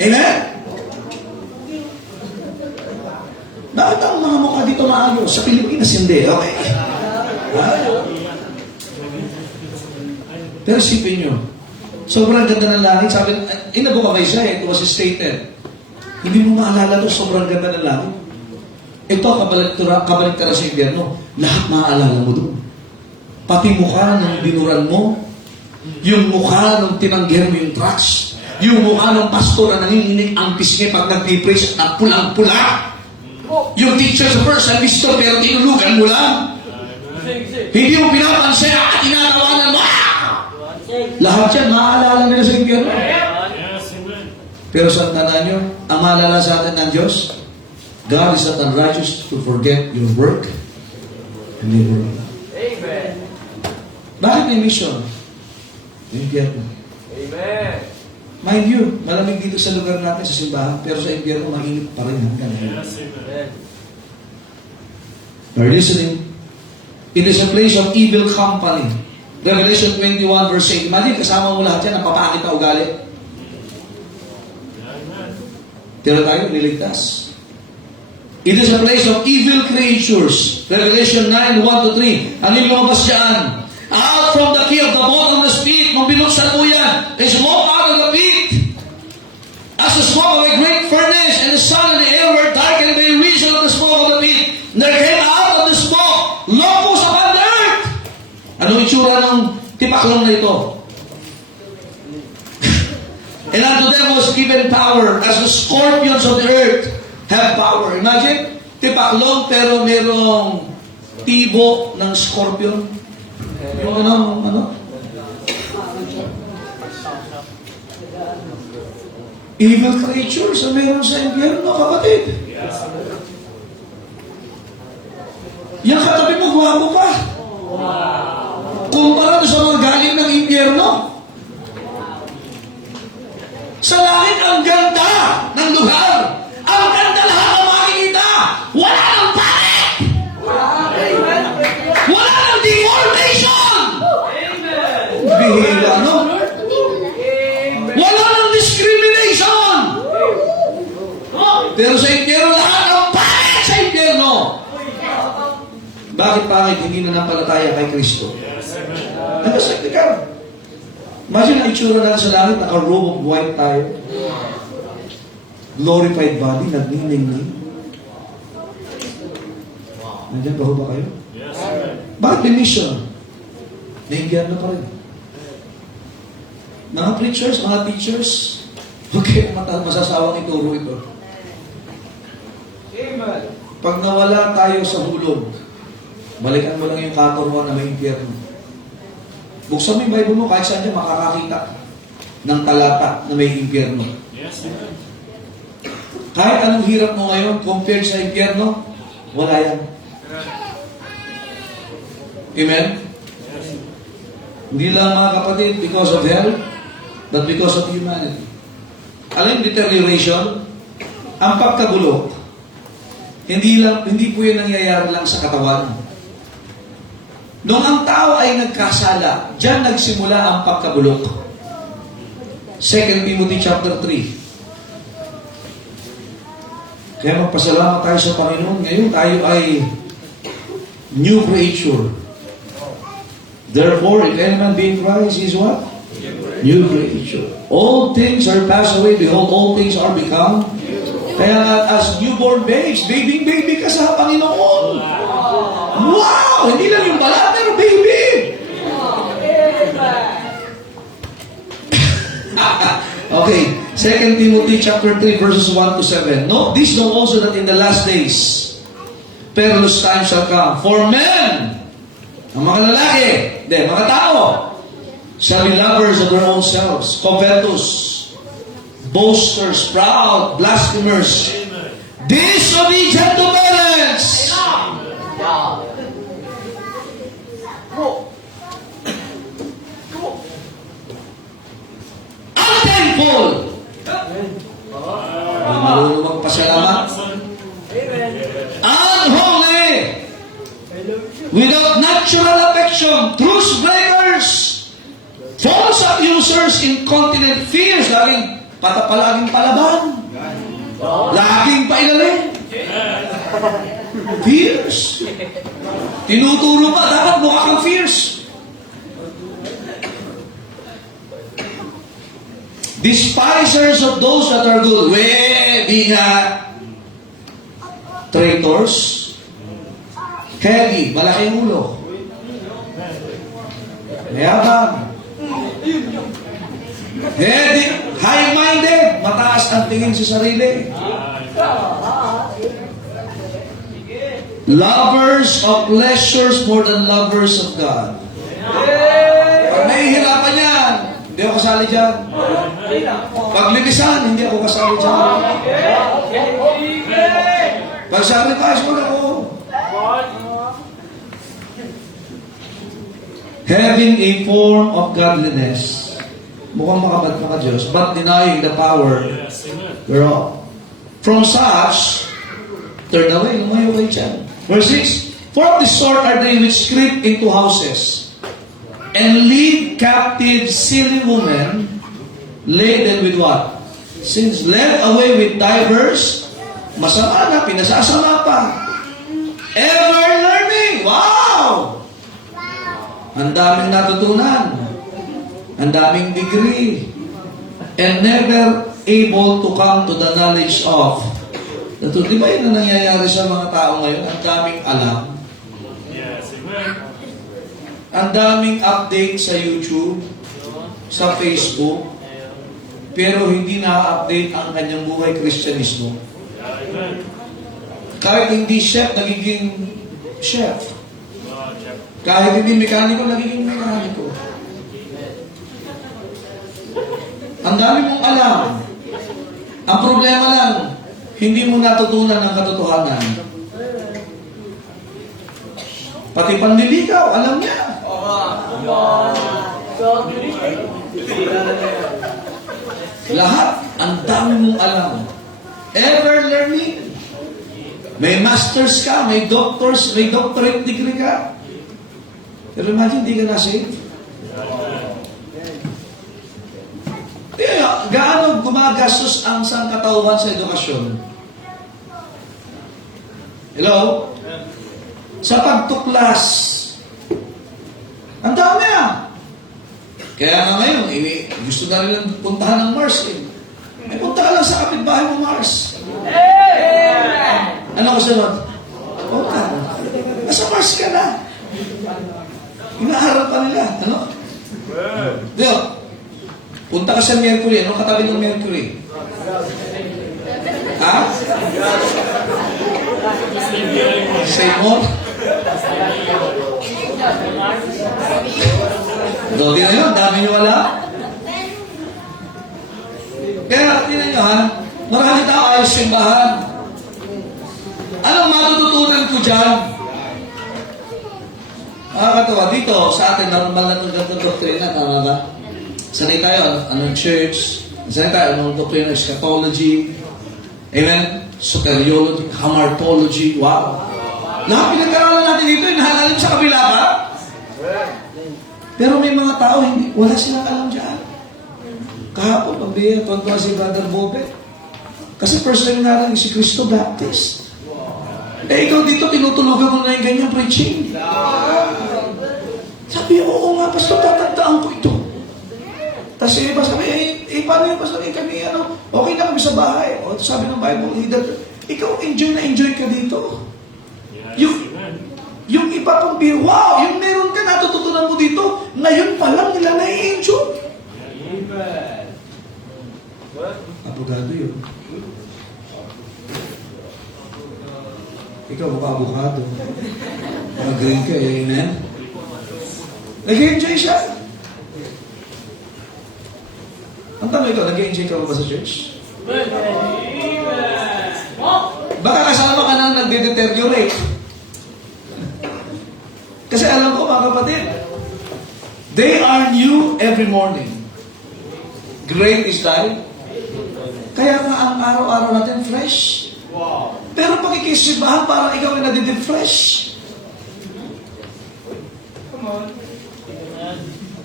Amen? Bakit ang mga mukha dito maayos? Sa Pilipinas hindi. Okay. Pero sipin nyo, sobrang ganda ng langit. Sabi, in the book of Isaiah, it was stated, hindi mo maalala to, sobrang ganda ng langit. Ito, kabaligtaran sa impyerno. Lahat maaalala mo doon. Pati mukha ng binuran mo, yung mukha ng tinanggihan mo yung tracks, yung mukha ng pastor na nanginginig ang pisngi pag nag-praise at pulang-pula. Yung teacher sa first semester pero tinulugan mo lang. Hindi mo pinapansin at tinatawanan mo. Lahat yan, maaalala nila sa impyerno. Yes, amen. Pero sa tandaan nyo, ang maalala sa atin ng Diyos, God is not unrighteous to forget your work and your work. Amen. Bakit may mission? Impyerno. Amen. Mind you, malamig dito sa lugar natin sa simbahan, pero sa impyerno mainit pa rin hanggang ngayon. Yes, amen. Amen. Are you listening? It is a place of evil company. Revelation 21 verse 8. Imagine, kasama mo lahat yan, ang papakit na ugali. Yeah, amen. Pero tayo, niligtas. It is a place of evil creatures. Revelation 9, 1 to 3. Ano yung lumabas dyan? Out from the key of the bottomless pit, nung binuksan mo yan, they smoke out of the pit. As the smoke of a great furnace, and the sun and the air were darkened by reason of the smoke of the pit. There came out of the smoke locusts upon the earth. Anong itsura ng tipaklong na ito? And unto them was given power as the scorpions of the earth have power. Imagine, tipaklong pero merong tibo ng scorpion. Yung ano? Evil creatures na meron sa impyerno, kapatid. Yung katabi mo, guwapo pa. Kumpara doon sa mga galing ng impyerno. Sa langit, ang ganda ng lugar. Ang ganda lahat ang makikita. Wala nang pare. Wala nang deformation. langit hindi nanampalataya kay Kristo. Yes, amen. Nagkasakti ka. Imagine ang itsura natin sa langit, naka-robe of white tayo. Glorified body, nagniningning. Nandiyan ba ho ba kayo? Yes, amen. Bakit may mission? Naindihan na pa rin. Mga preachers, mga teachers, huwag kayong masasawang ituro ito. Amen. Pag nawala tayo sa hulog, balikan mo lang yung katurwa na may impyerno. Buksan mo yung Bible mo, kahit saan dyan makakakita ng talata na may impyerno. Yes, amen. Kahit anong hirap mo ngayon, compared sa impyerno, wala yan. Amen? Yes, Hindi lang mga kapatid, because of hell, but because of humanity. Alam yung deterioration? Ang pagkabulok, hindi po yan nangyayari lang sa katawan. Nung ang tao ay nagkasala, diyan nagsimula ang pagkabulok. 2 Timothy chapter 3. Kaya magpasalamat tayo sa Panginoon. Ngayon tayo ay new creature. Therefore, if any man be in Christ, he is what? New creature. All things are passed away. Behold, all things are become. Kaya as newborn babes, baby ka sa Panginoon. Wow! Hindi lang yung balat, pero baby! Okay, 2 Timothy chapter 3 verses 1 to 7. Note this, know also that in the last days, perilous times shall come. For men, ang mga lalaki, mga tao, shall be lovers of their own selves, covetous, boasters, proud, blasphemers, disobedient to parents, unthankful. Marunong magpasalamat. Unholy, without natural affection, truce breakers, false accusers, incontinent fears, laging palaging palaban, laging pailalim, fierce. Tinuturo ba, dapat mukha kang fierce. Despisers of those that are good. Bingat. Traitors. Heavy, malaking ulo. Mayabang. Heavy, high-minded. Mataas ang tingin sa sarili. Lovers of pleasures more than lovers of God. Pag nahihirapan yan, hindi ako kasali dyan. Pag linisan, hindi ako kasali dyan. Pag sacrifice mo na ako. Having a form of godliness. Mukhang makabad pa ka Diyos, but denying the power yes, amen. thereof. From such, turn away, lumayo kayo dyan. Verse 6, For of this sort are they which creep into houses, and lead captive silly women, laden with what? Sins, led away with divers, masama na, pinasasama pa. Ever learning, wow! Ang daming natutunan, ang daming degree, and never able to come to the knowledge of the truth. Di ba yun ang nangyayari sa mga tao ngayon? Ang daming alam, Yes, amen. ang daming update sa YouTube, sa Facebook, pero hindi na-update ang kanyang buhay Kristyanismo. Amen. Kahit hindi chef, nagiging chef. Chef. Kahit hindi mekaniko, nagiging mekaniko. Ang dami mong alam. Ang problema lang, hindi mo natutunan ang katotohanan. Pati panliligaw, alam niya. Lahat, ang dami mong alam. Ever learning. May masters ka, may doctors, may doctorate degree ka. Pero imagine, hindi ka na-save. Gaano gumagastos ang sangkatauhan sa edukasyon? Hello? sa pagtuklas. Ang dami ah. Kaya nga ngayon, gusto na rin puntahan ng Mars eh. Eh, punta ka lang sa kapitbahay mo, Mars. Ano kasunod? Punta. Nasa Mars ka na. Inaharap pa nila. Ano? Diyo, punta ka sa Mercury. Anong katabi ng Mercury? Ha? Seymour? Dodi na yun, dami nyo wala. Kaya, tinan nyo ha, marami tao ayos simbahan. Anong matututunan ko dyan? Nakakatawa, dito sa atin, normal na itong gantong doktrina, tama ba? Sanay tayo, anong church, sanay tayo, anong doktrina, eschatology, amen? Soteriology, hamartology, wow. Lahat pinag-aralan natin dito, inahalalin sa kabila ba? Pero may mga tao, hindi, wala silang alam dyan. Kahapon, pagbiya, tuwan-tuwa si Brother Bobe. Kasi first time natin si Cristo Baptist. Eh, ikaw dito, tinutulugan mo na yung ganyang preaching. Sabi, oo nga, Pastor, tatandaan ko ito. Tapos iba sabi, paano yun, Pastor? Kami, okay na kami sa bahay. O, sabi ng Bible leader, ikaw, enjoy na enjoy ka dito. Yung iba pang beer, wow, yung meron ka, natututunan mo dito, ngayon pa lang nila na-enjoy. Abogado yun. Ikaw, mukha abogado. Mag-green ka, amen? Nag-enjoy siya. Ang tanong ikaw, nag-enjoy ka ba sa church? Baka kasama ka nang nagde-deteriorate. Kasi alam ko, mga kapatid, they are new every morning. Great is thy. Kaya nga ang araw-araw natin fresh. Pero pag ikisibahan, parang ikaw ay nadidefresh.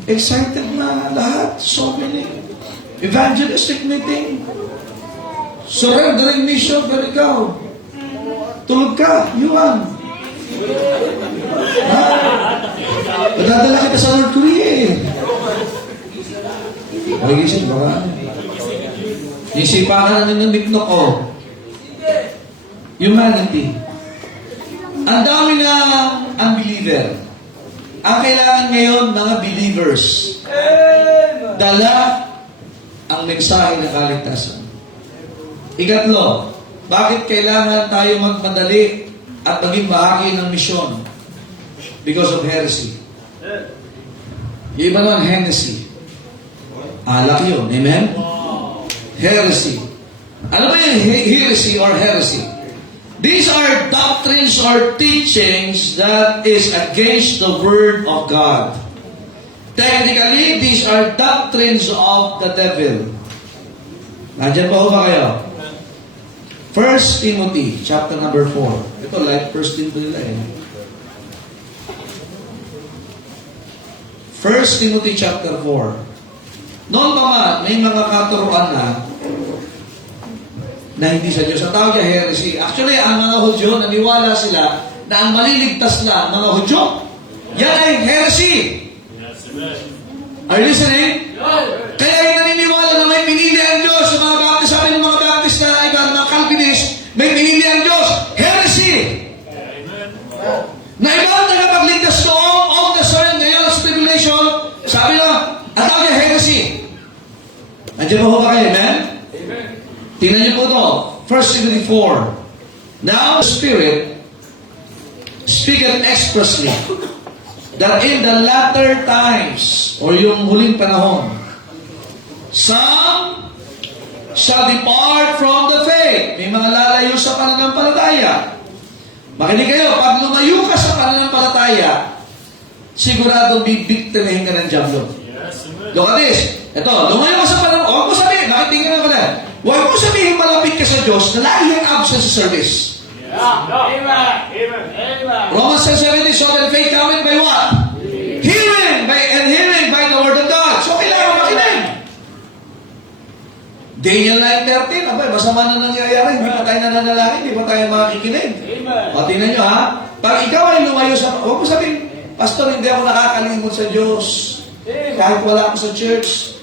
Excited na lahat. So many. Evangelistic meeting. Surrendering mission, pero ikaw. Tulog ka, yuan. Ha? Padadala kita sa North Korea eh. Pagising, baka. Isipahan na ng miknok ko. Humanity. Ang dami na unbeliever. Ang kailangan ngayon, mga believers. Dala ang mensahe ng kaligtasan. Ikatlo, bakit kailangan tayo magmadali at maging bahagi ng misyon? Because of heresy. Yung iba naman, Hennessy. Alak yun. Amen? Heresy. Ano ba yung heresy or heresy? These are doctrines or teachings that is against the Word of God. Technically, these are doctrines of the devil. Nandiyan po ba kayo? 1 Timothy, chapter number 4. Ito, like 1 Timothy nila eh. 1 Timothy chapter 4. Noon pa man, may mga katuruan na hindi sa Diyos. Ang tawag niya heresy. Actually, ang mga Hudyo, naniwala sila na ang maliligtas lang, mga Hudyo, yan ay heresy. Are you listening? Kaya yung naniniwala na may pinili ang Diyos sa mga Baptist, sabi ng mga Baptist na iba, mga Calvinist, may pinili ang Diyos. Heresy! Na iba ang tagapagligtas noong of the certain day of tribulation, sabi na, ang tawag niya heresy. Andiyan ba kayo, amen? Tingnan niyo po ito. 1 Timothy 4. Now the Spirit speaketh expressly that in the latter times, or yung huling panahon, some shall depart from the faith. May mga lalayo sa pananampalataya. Makinig kayo, pag lumayo ka sa pananampalataya, sigurado bibiktimahin ka ng Diablo. Look at this. Ito, lumayo ka sa pananampalataya. Huwag mo sabihin, nakitingin ako na. Huwag mo sabihin malapit ka sa Diyos na lagi yung absent sa service. Romans 10:17, so that faith coming by what? Hearing, and hearing by the word of God. So kailangan makinig. Daniel 9:13, abay, masama na nangyayari. Hindi pa tayo nananalangin, hindi pa tayo makikinig. O, tingnan nyo ha. Pag ikaw ay lumayo sa... Huwag mo sabihin, Pastor, hindi ako nakakalimot sa Diyos. Kahit wala ako sa church.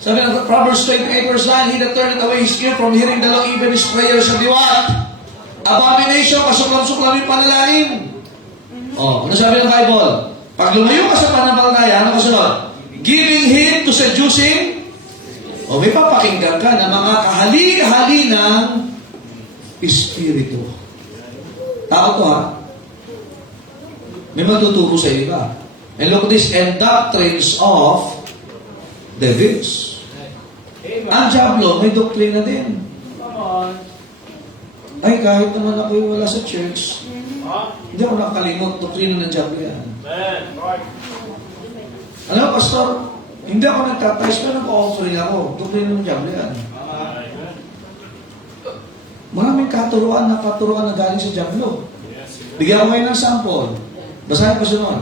Sabi ng Proverbs 28 verse 9, He that turneth away his ear from hearing the law, even his prayers shall be what? Abomination, kasuklam-suklam yung panalangin. Ano sabi ng Bible? Pag lumayo ka sa pananampalataya, ano kasunod? Giving heed to seducing. May papakinggan ka na mga kahali-kahali ng Espiritu. Tao to ha? May matuturo sa iba. And look at this, and doctrines of devils. Ang Diablo, may doktrina din. Ay, kahit naman ako wala sa church, hindi ako nakakalimot, doktrina ng Diablo yan. Ano, Pastor? Hindi ako nagtatays, pero nag-offering ako. Doktrina ng Diablo yan. Maraming katuruan na galing sa Diablo. Bigyan ko kayo ng sample. Basahin ko sunod.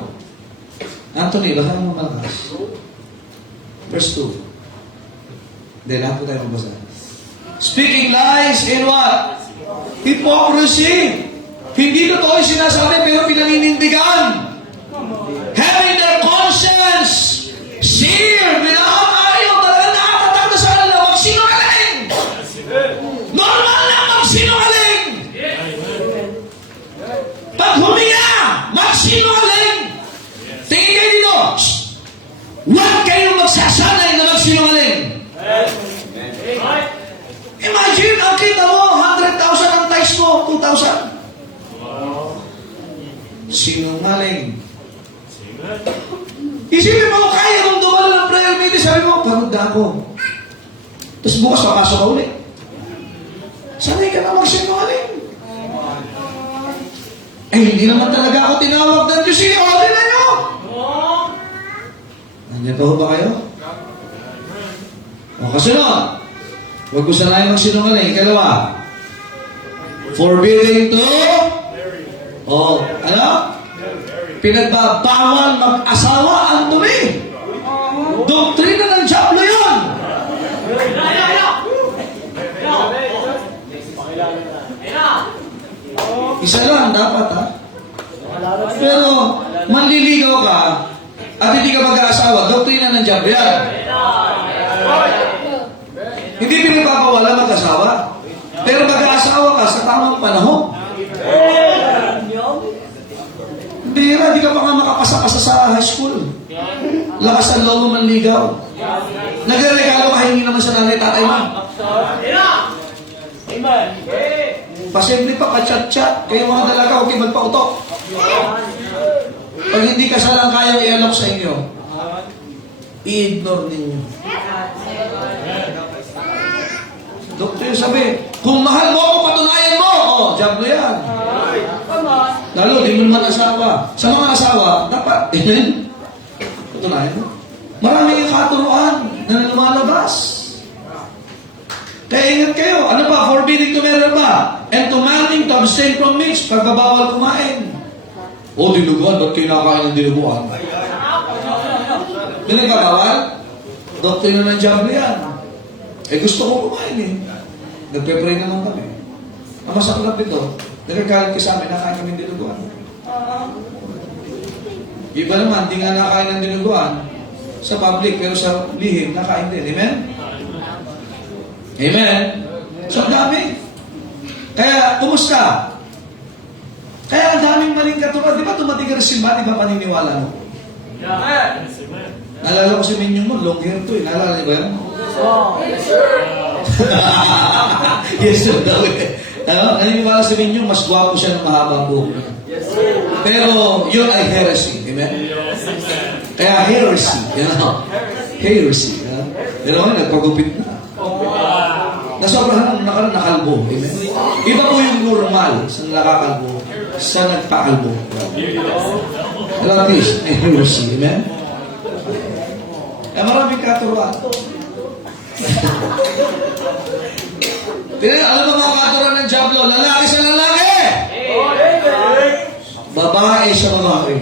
Anthony, basahin mo malakas. Verse 2. Hindi, lahat po tayo magbasa. Speaking lies in what? Hypocrisy. Hindi totoo yung sinasabi, pero pinaninindigan. Having their conscience seared. Ayaw talaga nakakatakot sa kanila. Magsinungaling. Normal lang magsinungaling. Pag huminga, magsinungaling. Tingin kayo dito. Huwag kayong magsasanay na magsinungaling. Imagine, ang kita mo, 100,000 ang times mo, 2,000. Sinungaling. Isipin mo, kaya kung dumalo ng prayer meeting, sabi mo, pagod na ako. Tapos bukas, papasok ka ulit. Sanay ka na magsinungaling. Hindi naman talaga ako tinawag ng Diyos. Order na nyo! Nandiyan pa ho ba kayo? Kasunod. Huwag ko sanayin magsinungaling. Ikalawa. Forbidding to... ano? Pinagbabawal mag-asawa ang dumi. Doktrina ng Diablo yun. Isa lang dapat ha. Pero manliligaw ka at hindi ka mag-aasawa, doktrina ng Diablo yan. Hindi pinagpapawala mag-asawa. Pero mag-aasawa ka sa tamang panahon. Bira, di ka pa nga makapasa-pasa sa high school. Lakas ang loob mo manligaw. Nagre-regalo ka, hingi naman sa nanay, tatay mo. Pasimple pa, ka-chat-chat. Kayo mga dalaga, huwag kayo magpautok. Pag hindi ka salang kayang i-alok sa inyo, i-ignore ninyo. Doktor sabi, kung mahal mo ako, patunayan mo. Diablo yan. Lalo, di mo naman asawa. Sa mga asawa, dapat, amen? Patunayan mo. Maraming yung katuruan na lumalabas. Kaya ingat kayo. Ano ba? Forbidding to marry ba? And commanding to abstain from meats. Pagbabawal kumain. Dinuguan. Ba't kayo nakain ng dinuguan? Yung nagkakawal? Doktrina ng Diablo yan. Gusto ko kumain eh. Nagpe-pray naman kami. Ang masaklap ito, nagkakalit ka sa amin, nakain kami ng dinuguan. Iba naman, di nga nakain ng dinuguan sa public, pero sa lihim, nakain din. Amen? Amen? So, ang dami. Kaya, kumusta? Kaya, ang daming maling katulad. Di ba tumating ka na simba, di ba paniniwala mo? Naalala ko si Minyong mo, long hair to eh. Naalala niyo ba yan? Yes, sir. Yes, sir. Naniniwala si Minyong, mas gwapo siya ng mahabang buhok. Yes, sir. Pero, yun ay heresy. Amen? Kaya heresy. Heresy. Pero nagpagupit na. Nasobrahan nakalbo. Amen? Iba po yung normal sa nakakalbo sa nagpakalbo. Alam this, heresy. Amen? Maraming katuruan. Pero alam mo mga katuruan ng Diablo, lalaki sa lalaki! Babae sa babae.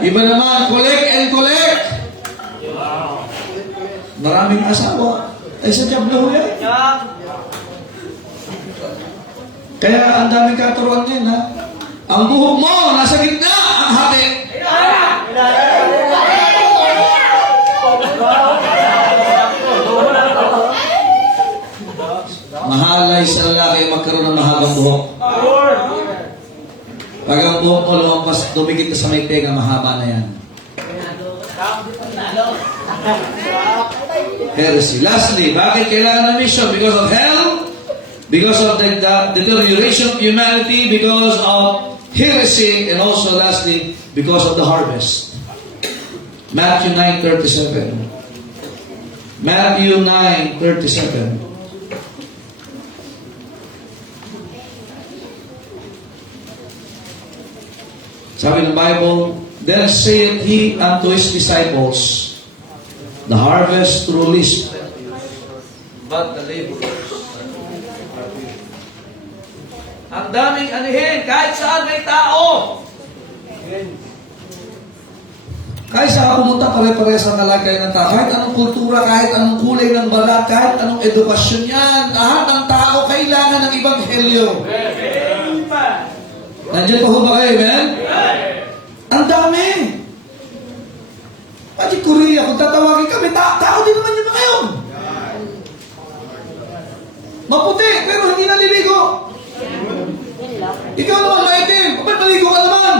Iba naman, collect and collect. Maraming asawa. Ay sa Diablo yan. Kaya ang daming katuruan ngayon, ha? Ang buhok mo, nasa gitna, ang hati. Mahalay sa lalaki magkaroon ng mahabang buhok. Pag ang buhok mo lumampas, dumikit na sa may tenga, mahaba na yan. Heresy. Lastly, bakit kailangan ng mission? Because of hell, because of the deterioration of humanity, because of heresy, and also lastly, because of the harvest. Matthew 9:37. Matthew 9:37. Sabi ng Bible, then saith he unto his disciples, the harvest truly is plenty, but the laborers are few. Ang daming anihin, kahit saan may tao. Kahit saan pumunta, pare-pares ang kalagayan ng tao. Kahit anong kultura, kahit anong kulay ng balat, kahit anong edukasyon yan, lahat ng tao kailangan ng ebanghelyo. Nandiyan pa ho ba kayo, amen? Ang dami. Pati Korea, kung tatawagin kami, tao din naman yun na ngayon. Maputi, pero hindi naliligo. Ikaw naman maitim, ba't naligo ka naman?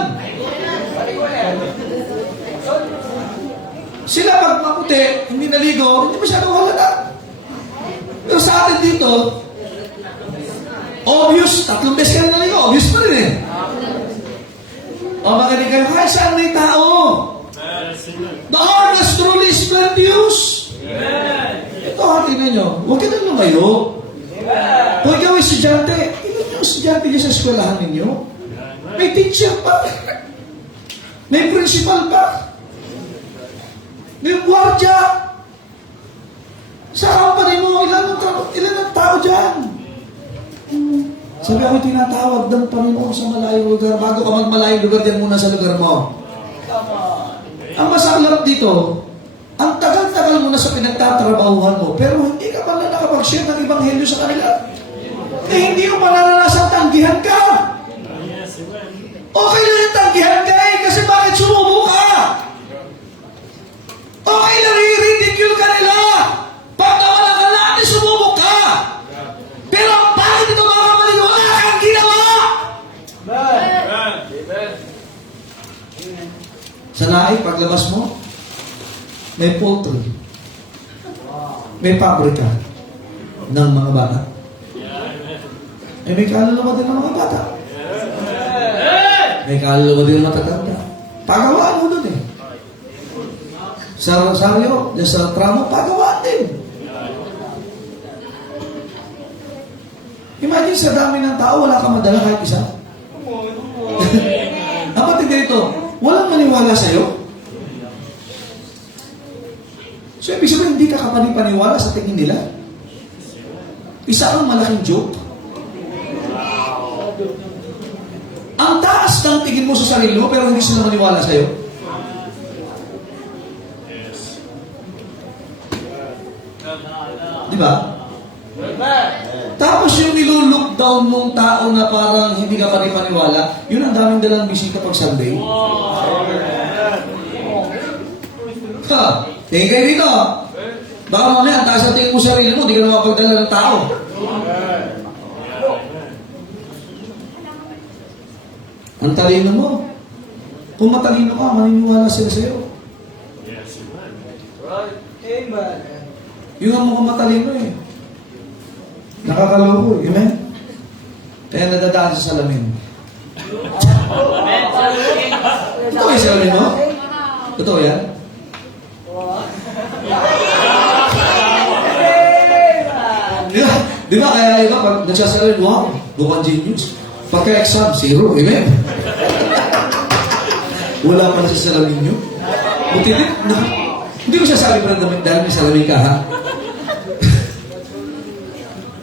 Sila pag maputi, hindi naligo, hindi masyadong halata. Pero sa atin dito, obvious, 3 beses ka na naligo, obvious pa rin eh. O magaling kayo, kahit saan may tao. The harvest truly is plenteous. Ito, hatin ninyo, huwag ka nang lumayo. Kung ikaw ay estudyante, ilan yung estudyante niyo sa eskwelahan ninyo? May teacher pa. May principal pa. May gwardiya. Sa company mo, ilan ang tao dyan? Sabi ako, tinatawag ng Panginoon sa malayong lugar. Bago ka magmalayong lugar, diyan muna sa lugar mo. Ang masaklap dito, ang tagal-tagal mo na sa pinagtatrabahuhan mo, pero hindi ka pala nakapag-share ng ebanghelyo sa kanila. Eh, hindi mo mananasang tanggihan ka. Okay lang yung tanggihan ka eh, kasi bakit sumubo ka? Okay lang i-ridicule ka nila. Pag nawalan ka natin, sumubo ka. Pero bakit ito mga kapatid, wala kang ginawa? Sa naik, paglabas mo, may poultry. May pabrika ng mga bata. Eh, may kaluluwa din ng mga bata. May kaluluwa din ng matatanda. Pagawaan mo doon eh. Sa Rosario, sa Tramo, pagawaan din. Imagine sa dami ng tao, wala kang madala kahit isa. Ang patindi ito, walang maniwala sa'yo. So, ibig sabihin, hindi ka kapanipaniwala sa tingin nila. Isa ang malaking joke. Ang taas ng tingin mo sa sarili mo, pero hindi sila maniwala sa'yo. Di ba? Tapos yung nilulook down mong tao na parang hindi ka panipaniwala, yun ang daming dalang bisita pag Sunday. Ha? Tingin kayo dito. Baka mamaya, ang taas ang tingin mo sa sarili mo, di ka na makapagdala ng tao. Ang talino mo. Kung matalino ka, maniniwala sila sa'yo. Yun ang mukhang matalino eh. Nakakaloko eh. Amen? Kaya nadadaan sa salamin. Totoo yung salamin mo? Totoo yan? Di ba kaya iba pag nagsasalamin, wow, mukhang genius. Pagka-exam, 0. Amen? Wala pa na sa salamin nyo. Buti din, hindi ko sasabi pa na dahil may salamin ka, ha?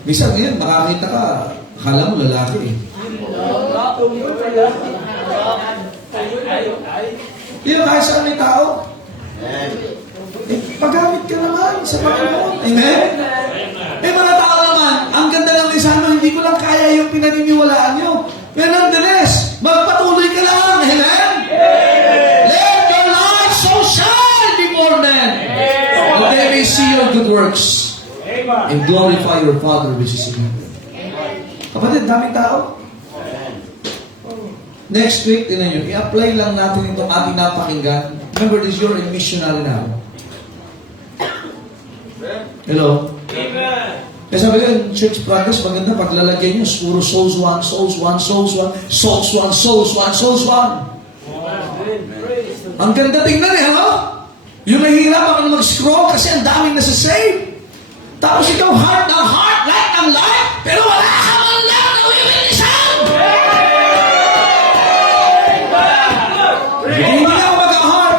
Minsan ngayon, makakita ka, akala mo lalaki eh. Yung kahit saan may tao, paggamit ka naman sa Panginoon. Amen? Eh mga tao naman, ang ganda ng isa, hindi hindi ko lang kaya yung pinaniniwalaan nyo. Pero nonetheless, magpatuloy ka lang. Amen? Let your light so shine before men. That they may see your good works and glorify your Father which is in heaven. Kapatid, daming tao. Next week, tinan nyo, i-apply lang natin itong ating napakinggan. Remember this, you're a missionary now. Hello? Kaya sabi ko, yung church practice, maganda paglalagay nyo, puro souls one, souls one, souls one, souls one, souls one, souls one. Ang ganda tingnan eh, ano? Yung nahihirap ako na mag-scroll kasi ang daming nasa-save. Tapos ikaw, heart ng heart, light ng light, pero wala ka man lang na umiwinisan! Hindi na ako mag-heart.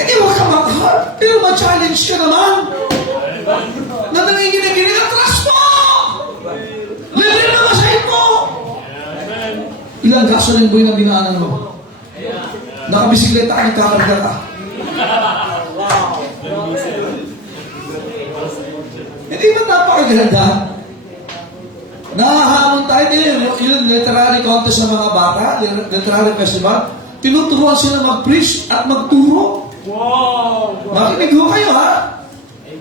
Eh di wag ka mag-heart, pero ma-challenge ka naman. Na nanginginig-ginig ang trust mo! Libre na masahin mo! Ilang gasoline boy na binaanan mo? Nakabisikleta ka, nagkakarga ka. Hindi ba napakaganda? Nahahamon tayo din yung literary contest ng mga bata, literary festival. Tinuturuan sila mag-preach at magturo. Makinig ho kayo ha?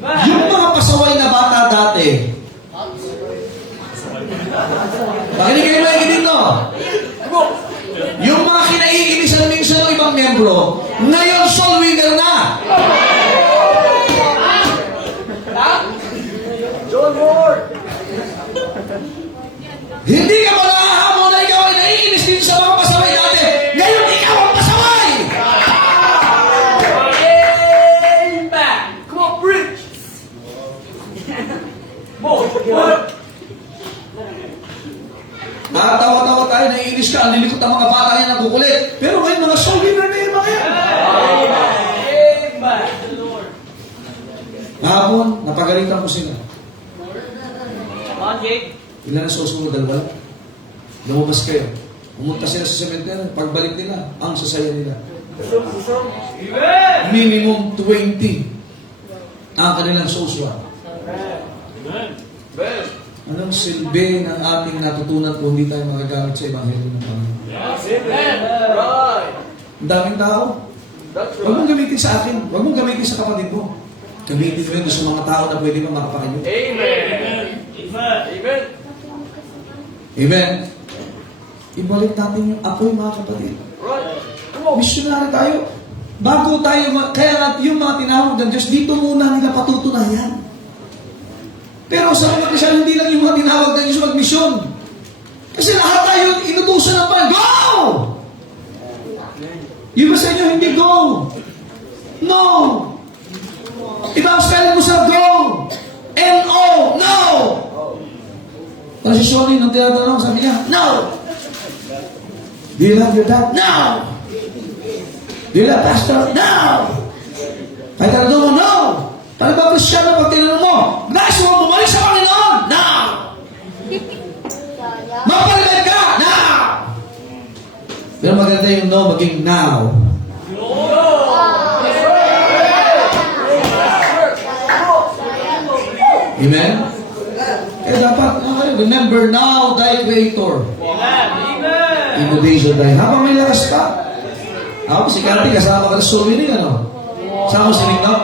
Yung mga pasaway na bata dati. Makinig kayo lagi dito. Yung mga kinaiinisan minsan ng ibang membro, ngayon soul winner na. John Ward. Hindi ka malahamon na ikaw ay naiinis din sa mga pasaway dati. Ngayon ikaw ang pasaway. Amen. Come on, preach. More. Nakatawa-tawa tayo, naiinis ka, ang lilikot ang mga bata yan ang kukulit. Pero ngayon mga soul winner na yung mga yan. Amen. Hapon, napagalitan ko sila. Come on, Jake. Ilan na susunod, dalawa? Lumabas kayo. Pumunta sila sa cemetery. Pagbalik nila, ang sasaya nila. Amen. Minimum 20 ang kanilang social. Amen. Anong silbi ng ating natutunan kung hindi tayo magagamit sa Ebanghelyo ng Panginoon? Amen. Right. Ang daming tao. That's Huwag mong gamitin sa akin. Huwag mong gamitin sa kapatid mo. Gamitin mo yun sa mga tao na pwede pa makapakinyo. Amen. Amen. Amen. Ibalik natin yung apoy, mga kapatid. Right. Come on. Missionary tayo. Bago tayo, kaya yung mga tinawag ng Diyos, dito muna nila patutunayan. Pero sa mga Kristiyan, hindi lang yung mga tinawag ng Diyos mag-misyon. Kasi lahat tayo inutusan ng Panginoon. Go! Yung ba sa inyo, hindi go. No! Iba ang spelling mo sa go. N-O. No! Para si Shoni, nung tinatanong, sabi niya, no! Do you love your dad? No! Do you love pastor? No! Kahit tanong mo, no! Paano ba Kristiyan pag tinanong mo? Nais mo bumalik sa Panginoon? No! Mapalibad ka? No! Pero maganda yung no, maging now. Amen? Kaya dapat, remember now thy Creator. In the days of thy. Habang may lakas ka. Ako, si Kati, kasama ka na sumili, ano? Sama si Niknok.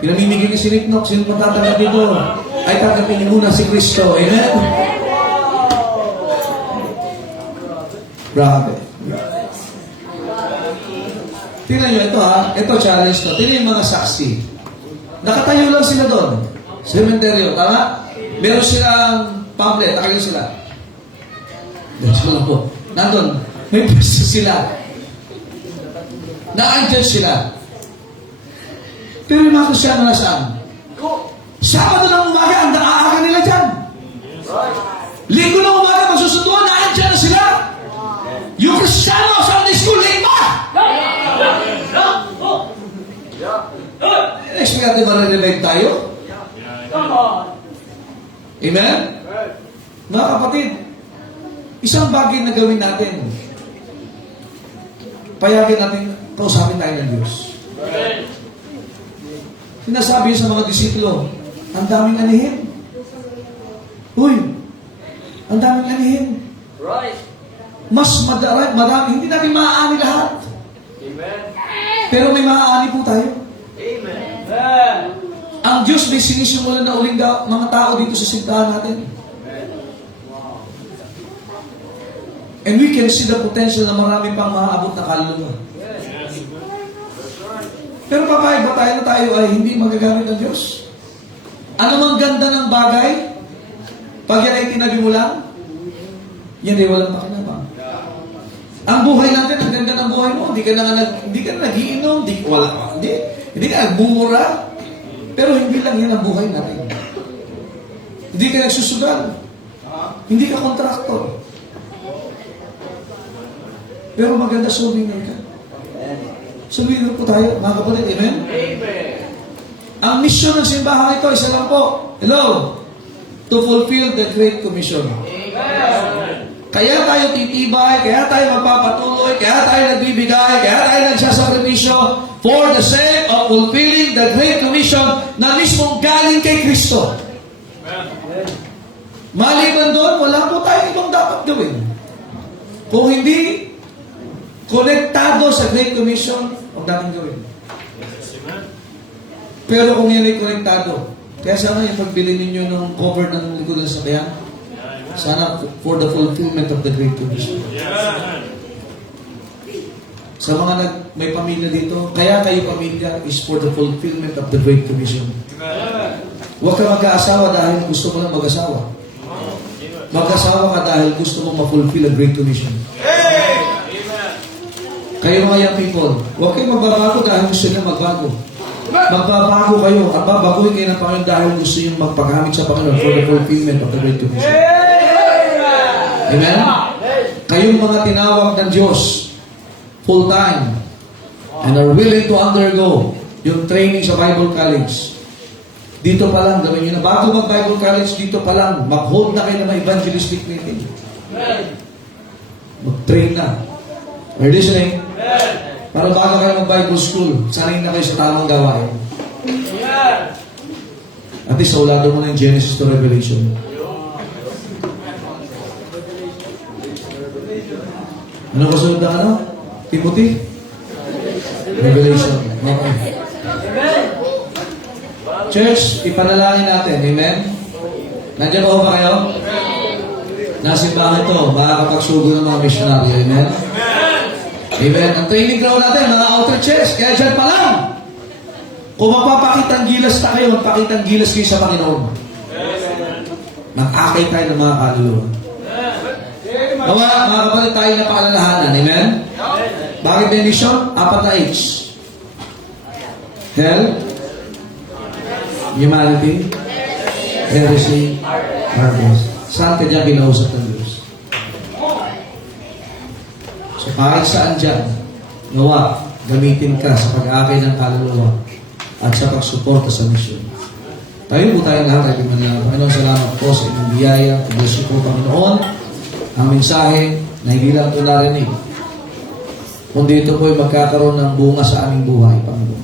Pinamimigay ni si Niknok. Sino patatanggap dito? Ay, tanggapin niyo muna si Kristo. Amen? Grabe. Tingnan nyo ito ha. Ito challenge to. Tingnan yung mga saksi. Nakatayo lang sila doon. Cementerio. Tama? Meron silang pamphlet. Nakagano sila. Diyan lang po. Nandun. May pwesto sila. Na-andyan sila. Pero yung mga Kristiano nasaan? Sabado ng umaga, ang nakaaga nila dyan. Linggo ng umaga, magsusunduan, na-andyan na sila. Yung Kristiano, Sunday school, late pa! Expect natin ma-revive tayo? Amen? Mga kapatid, isang bagay na gawin natin. Payagin natin, kausapin tayo ng Diyos. Sinasabi sa mga disipulo, ang daming anihin. daming anihin. Right. Mas marami, hindi natin maaani lahat. Amen. Pero may maaani po tayo. Amen. Ang Diyos may sinisimulan na uling mga tao dito sa sintahan natin. And we can see the potential na marami pang maaabot na kaluluwa. Pero papayag ba tayo na tayo ay hindi magagamit ng Diyos? Ano mang ganda ng bagay, pag yan ay tinabi mo lang, yan ay walang pakinabang. Ang buhay natin, ang ganda ng buhay mo, hindi ka na nagiinom, hindi ka nagbumura, pero hindi lang yan ang buhay natin. Hindi ka nagsusugal, hindi ka kontraktor. Pero maganda sumingin ka. Sumingin po tayo, mga kapatid, amen? Amen. Ang misyon ng simbahan ito, isa lang po. Hello? To fulfill the Great Commission. Amen. Kaya tayo titibay, kaya tayo magpapatuloy, kaya tayo nagbibigay, kaya tayo nagsasakripisyo for the sake of fulfilling the Great Commission na mismong galing kay Kristo. Maliban doon, wala po tayong ibang dapat gawin. Kung hindi konektado sa Great Commission, huwag natin gawin. Pero kung yan ay konektado, kaya sana yung pagbili ninyo ng cover ng likod ng sasakyan, sana for the fulfillment of the Great Commission. Sa mga may pamilya dito, kaya kayo pamilya is for the fulfillment of the Great Commission. Huwag ka mag-aasawa dahil gusto mo lang mag-asawa. Mag-asawa ka dahil gusto mo ma-fulfill a Great Commission. Kayo mga young people, huwag kayo magbabago dahil gusto niyo magbago. Magbabago kayo at babaguhin kayo ng Panginoon dahil gusto niyo magpagamit sa Panginoon for the fulfillment of the Great Commission. Amen? Kayong mga tinawag ng Diyos full-time and are willing to undergo yung training sa Bible College. Dito pa lang, gawin nyo na. Bago mag-Bible College, dito pa lang, mag-hold na kayo ng mga evangelistic meeting. Mag-train na. Are you listening? Para bago kayo mag-Bible school, sanayin na kayo sa tamang gawain. At least, saulado mo na yung Genesis to Revelation. Ano kasunod na ano? Timothy? Revelation. Okay. Church, ipanalangin natin. Amen? Nandiyan po ba kayo? Nasimbahan ito, makakapagsugo ng mga missionary. Amen? Amen. Ang training ground natin, mga outer church. Kaya dyan pa lang. Kung magpapakitang gilas na kayo, magpakitang gilas kayo sa Panginoon. Mag-akay tayo ng mga kaluluwa. Nawa, mga kapatid tayo na paalalahanan. Amen? Bakit may mission? 4 na H. Hell, humanity, heresy, harvest. Saan ka dyan kinausap ng Diyos? So kahit saan dyan, nawa, gamitin ka sa pag-aakay ng kaluluwa at sa pagsuporta sa mission. Tayo po tayo lahat ay manalangin. Panginoon, salamat po sa inyong biyaya. Bless you po, Panginoon. Ang mensahe na hindi lang ito narinig, kundi ito po ay magkakaroon ng bunga sa aming buhay, Panginoon.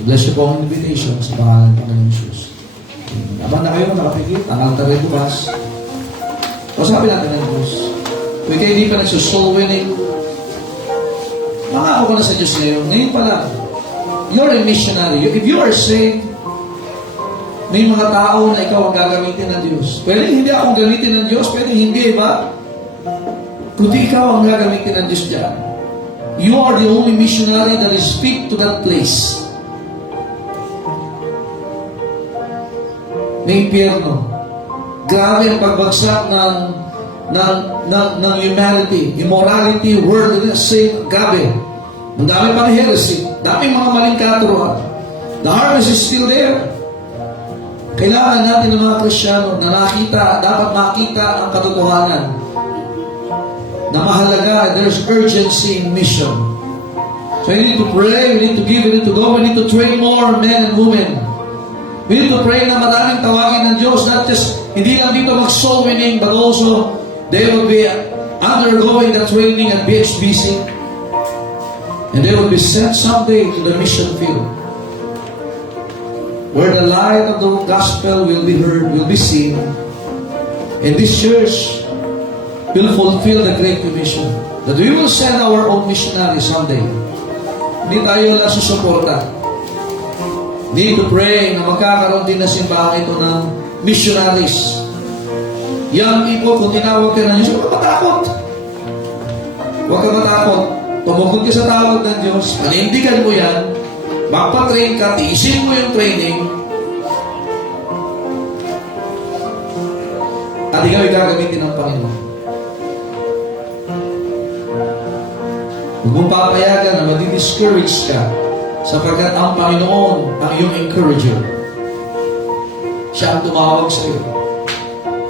I-bless you po ang invitation sa pangalan ng Panginoon Jesus. Abang na kayo nakapigil, ang altar ay bukas. O sabi natin ng Diyos, kung kayo hindi pa nagsusoul winning, mangako ko na sa Diyos ngayon pa lang, you're a missionary. If you are saved, may mga tao na ikaw ang gagamitin ng Diyos. Pwede hindi akong gamitin ng Diyos, pwede hindi, ba? Kundi ikaw ang gagamitin ng Diyos dyan. You are the only missionary that is fit to that place. May impyerno. Grabe ang pagbagsak ng humanity, immorality, worldliness, sin, grabe. Ang dami pang heresy, daming mga maling katuruan. The harvest is still there. Kailangan natin ng mga Kristyano na dapat makita ang katotohanan na mahalaga, there's urgency in mission. So we need to pray, we need to give, we need to go, we need to train more men and women. We need to pray na maraming tawagin ng Diyos, not just, hindi lang dito mag-soul winning, but also, they will be undergoing the training at BHBC. And they will be sent someday to the mission field, where the light of the gospel will be heard, will be seen, And this church will fulfill the Great Commission. That we will send our own missionaries someday. Hindi tayo lang susuporta. Need to pray na magkakaroon din na simbahan ito ng missionaries. Young people, kung tinawag ka ng Diyos, huwag ka matakot. Huwag ka matakot. Tumukod ka sa tawag ng Diyos, panindigan mo yan, magpa-train ka, tiisin mo yung training, at ikaw ay gagamitin ng Panginoon. Huwag mong papayagan na madi-discourage ka sapagkat ang Panginoon ang iyong encourager. Siya ang tumawag sa iyo.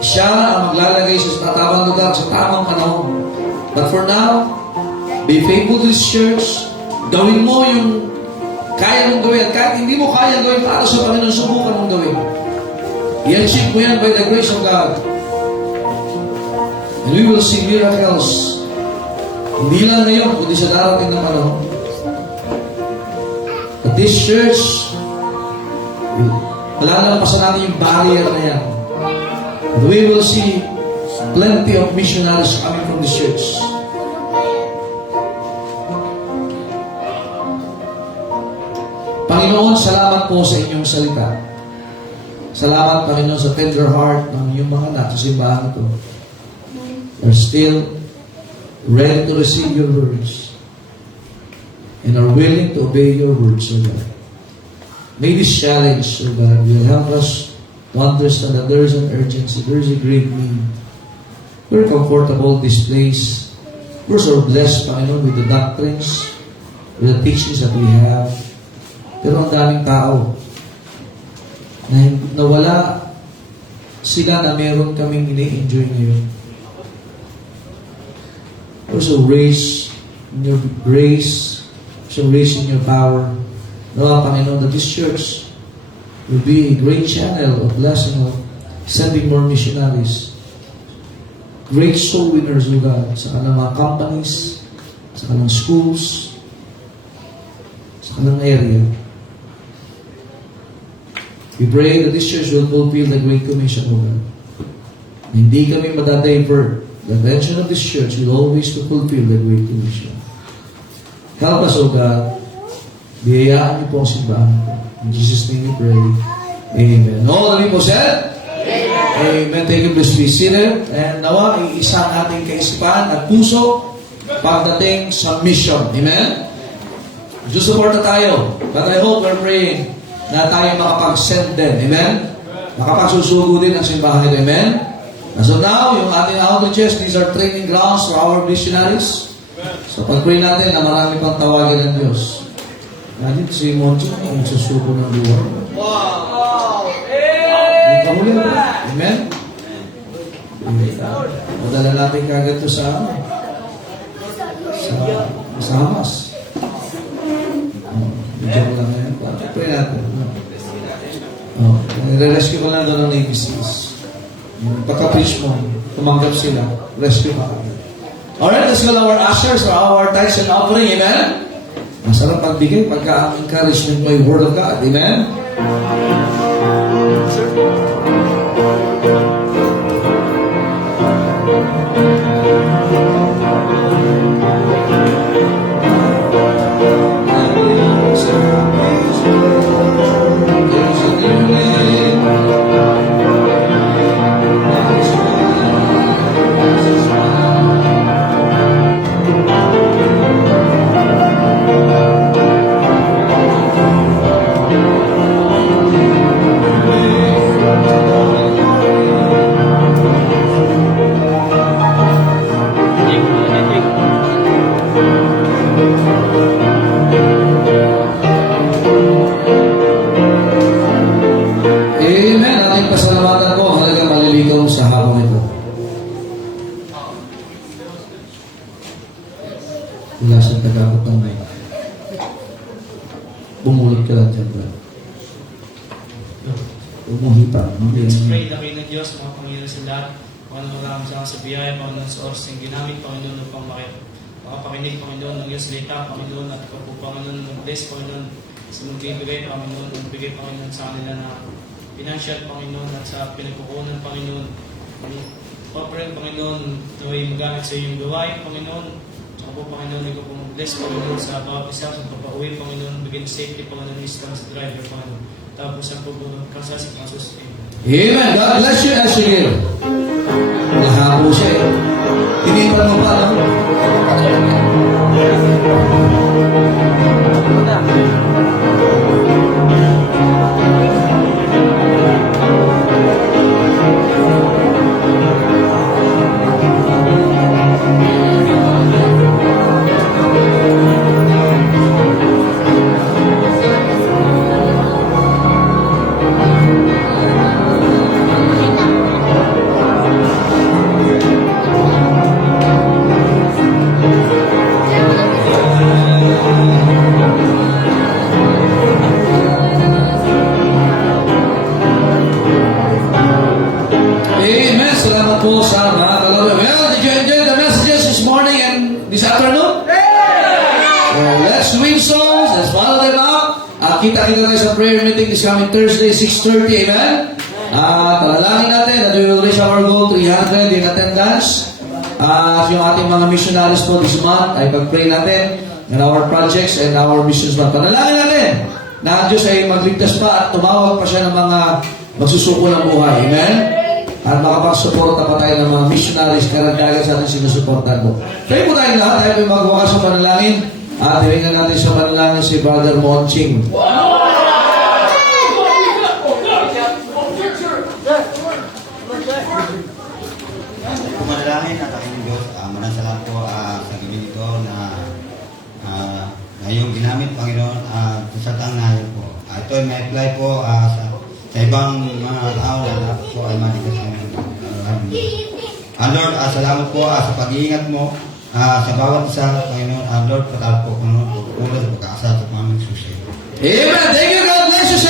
Siya ang maglalagay sa tamang lugar sa tamang panahon. But for now, be faithful to this church. Gawin mo yung kaya mong gawin. Kahit hindi mo kaya gawin para sa Panginoon, subukan mong gawin. I-achieve mo yan by the grace of God. And we will see miracles. Hindi lang ngayon, kundi sa darating na panahon. At this church, malalampasan natin yung barrier na yan. And we will see plenty of missionaries coming from this church. Panginoon, salamat po sa inyong salita. Salamat, Panginoon, sa tender heart ng inyong mga anak sa simbahan ito. They're still ready to receive your words and are willing to obey your words, O God. May this challenge, O God, will help us to understand that there is an urgency, there is a great need. We're comfortable in this place. We're so blessed, Panginoon, with the doctrines, with the teachings that we have. Pero ang daming tao na nawala sila na meron kaming ini-enjoy ngayon. So raise in your grace, so raise in your power. Nawa, Panginoon, that this church will be a great channel of blessing of sending more missionaries. Great soul winners, O God, sa kanilang mga companies, sa kanilang schools, sa kanilang area. We pray that this church will fulfill the Great Commission, O God. Hindi kami madadivert. The attention of this church will always to fulfill the Great Commission. Help us, O God. Biyayaan niyo po ang simbahan ko. In Jesus' name we pray. Amen. All the people said? Amen. Amen. Thank you. Please be seated. And nawa, iisang ating kaisipan at puso pagdating sa mission. Amen? Susuporta tayo. But I hope we're praying na tayo makapag-send din. Amen? Makapagsusugo din ang simbahan nito. Amen? As of now, yung ating outreaches, these are training grounds for our missionaries. So pag-pray natin na marami pang tawagin ng Diyos. Natin si Moncho, yung susuko ng buwan. Wow! Yung kahuli ba? Amen? Madala natin kagad to sa Hamas. Medyo ko lang ngayon. Pray natin. Nire-rescue ko lang doon ng Navy Seals. Pagka-preach mo, tumanggap sila. Rescue ka. Alright, let's call our ushers for our tithes and offering. Amen? Masarap pagbigay pagka-encouragement mo yung Word of God. Amen? Mula sa tagapot ng may bumulot ka lang dyan, bro. Umuhipa. Let's pray na kayo ng Diyos, mga Panginoon sa lahat. Panginoon, maraming salamat sa biyaya, Panginoon, sa oras ng ginamit, Panginoon, upang makapakinig, Panginoon, ng iyong salita, Panginoon, at ikaw po, Panginoon, mag-bless, Panginoon, sa magbibigay, Panginoon, magbigay, Panginoon, sa kanila na financial, Panginoon, at sa pinagkukunan, Panginoon, Papa rin, Panginoon, naway magamit sa iyong gawain, Panginoon. Tsaka po, Panginoon, ikaw po mag-bless, Panginoon, sa bawat isa, sa papauwi, Panginoon, bigyan safety, Panginoon, wisdom sa driver, Panginoon. Tapos ang po po, kasasik ang sustain. Amen. God bless you as you give. Nahabo siya eh. Tinipan mo pa, no? Amen. Salamat po sa mga kalaro. Well, did you enjoy the messages this morning and this afternoon? Well, let's win souls. Let's follow them up. Kita-kita tayo sa prayer meeting this coming Thursday, 6:30. Amen? Talalangin natin that we will reach our goal, 300 in attendance. Yung ating mga missionaries po this month ay pag-pray natin in our projects and our missions month. Panalangin natin na ang Diyos ay magligtas pa at tumawag pa siya ng mga magsusuko ng buhay. Amen? At makapagsuporta pa tayo ng mga missionaries karagdagan sa ating sinusuportan mo. Pray po tayo lahat. Tayo po magwakas sa panalangin. At hiringan natin sa panalangin si Brother Monching. Pumanalangin at aking Diyos, maraming salamat po sa gabi nito na ngayong ginamit, Panginoon, sa tangnayan po. Ito ay may apply po sa ibang mga tao na po ay malikas sa Lord, salamat po sa pag-iingat mo sa bawat isa, Panginoon. Lord, patal po, Panginoon, pagkukulat sa pagkakasal sa pamang susi. Amen. Thank you, God bless you.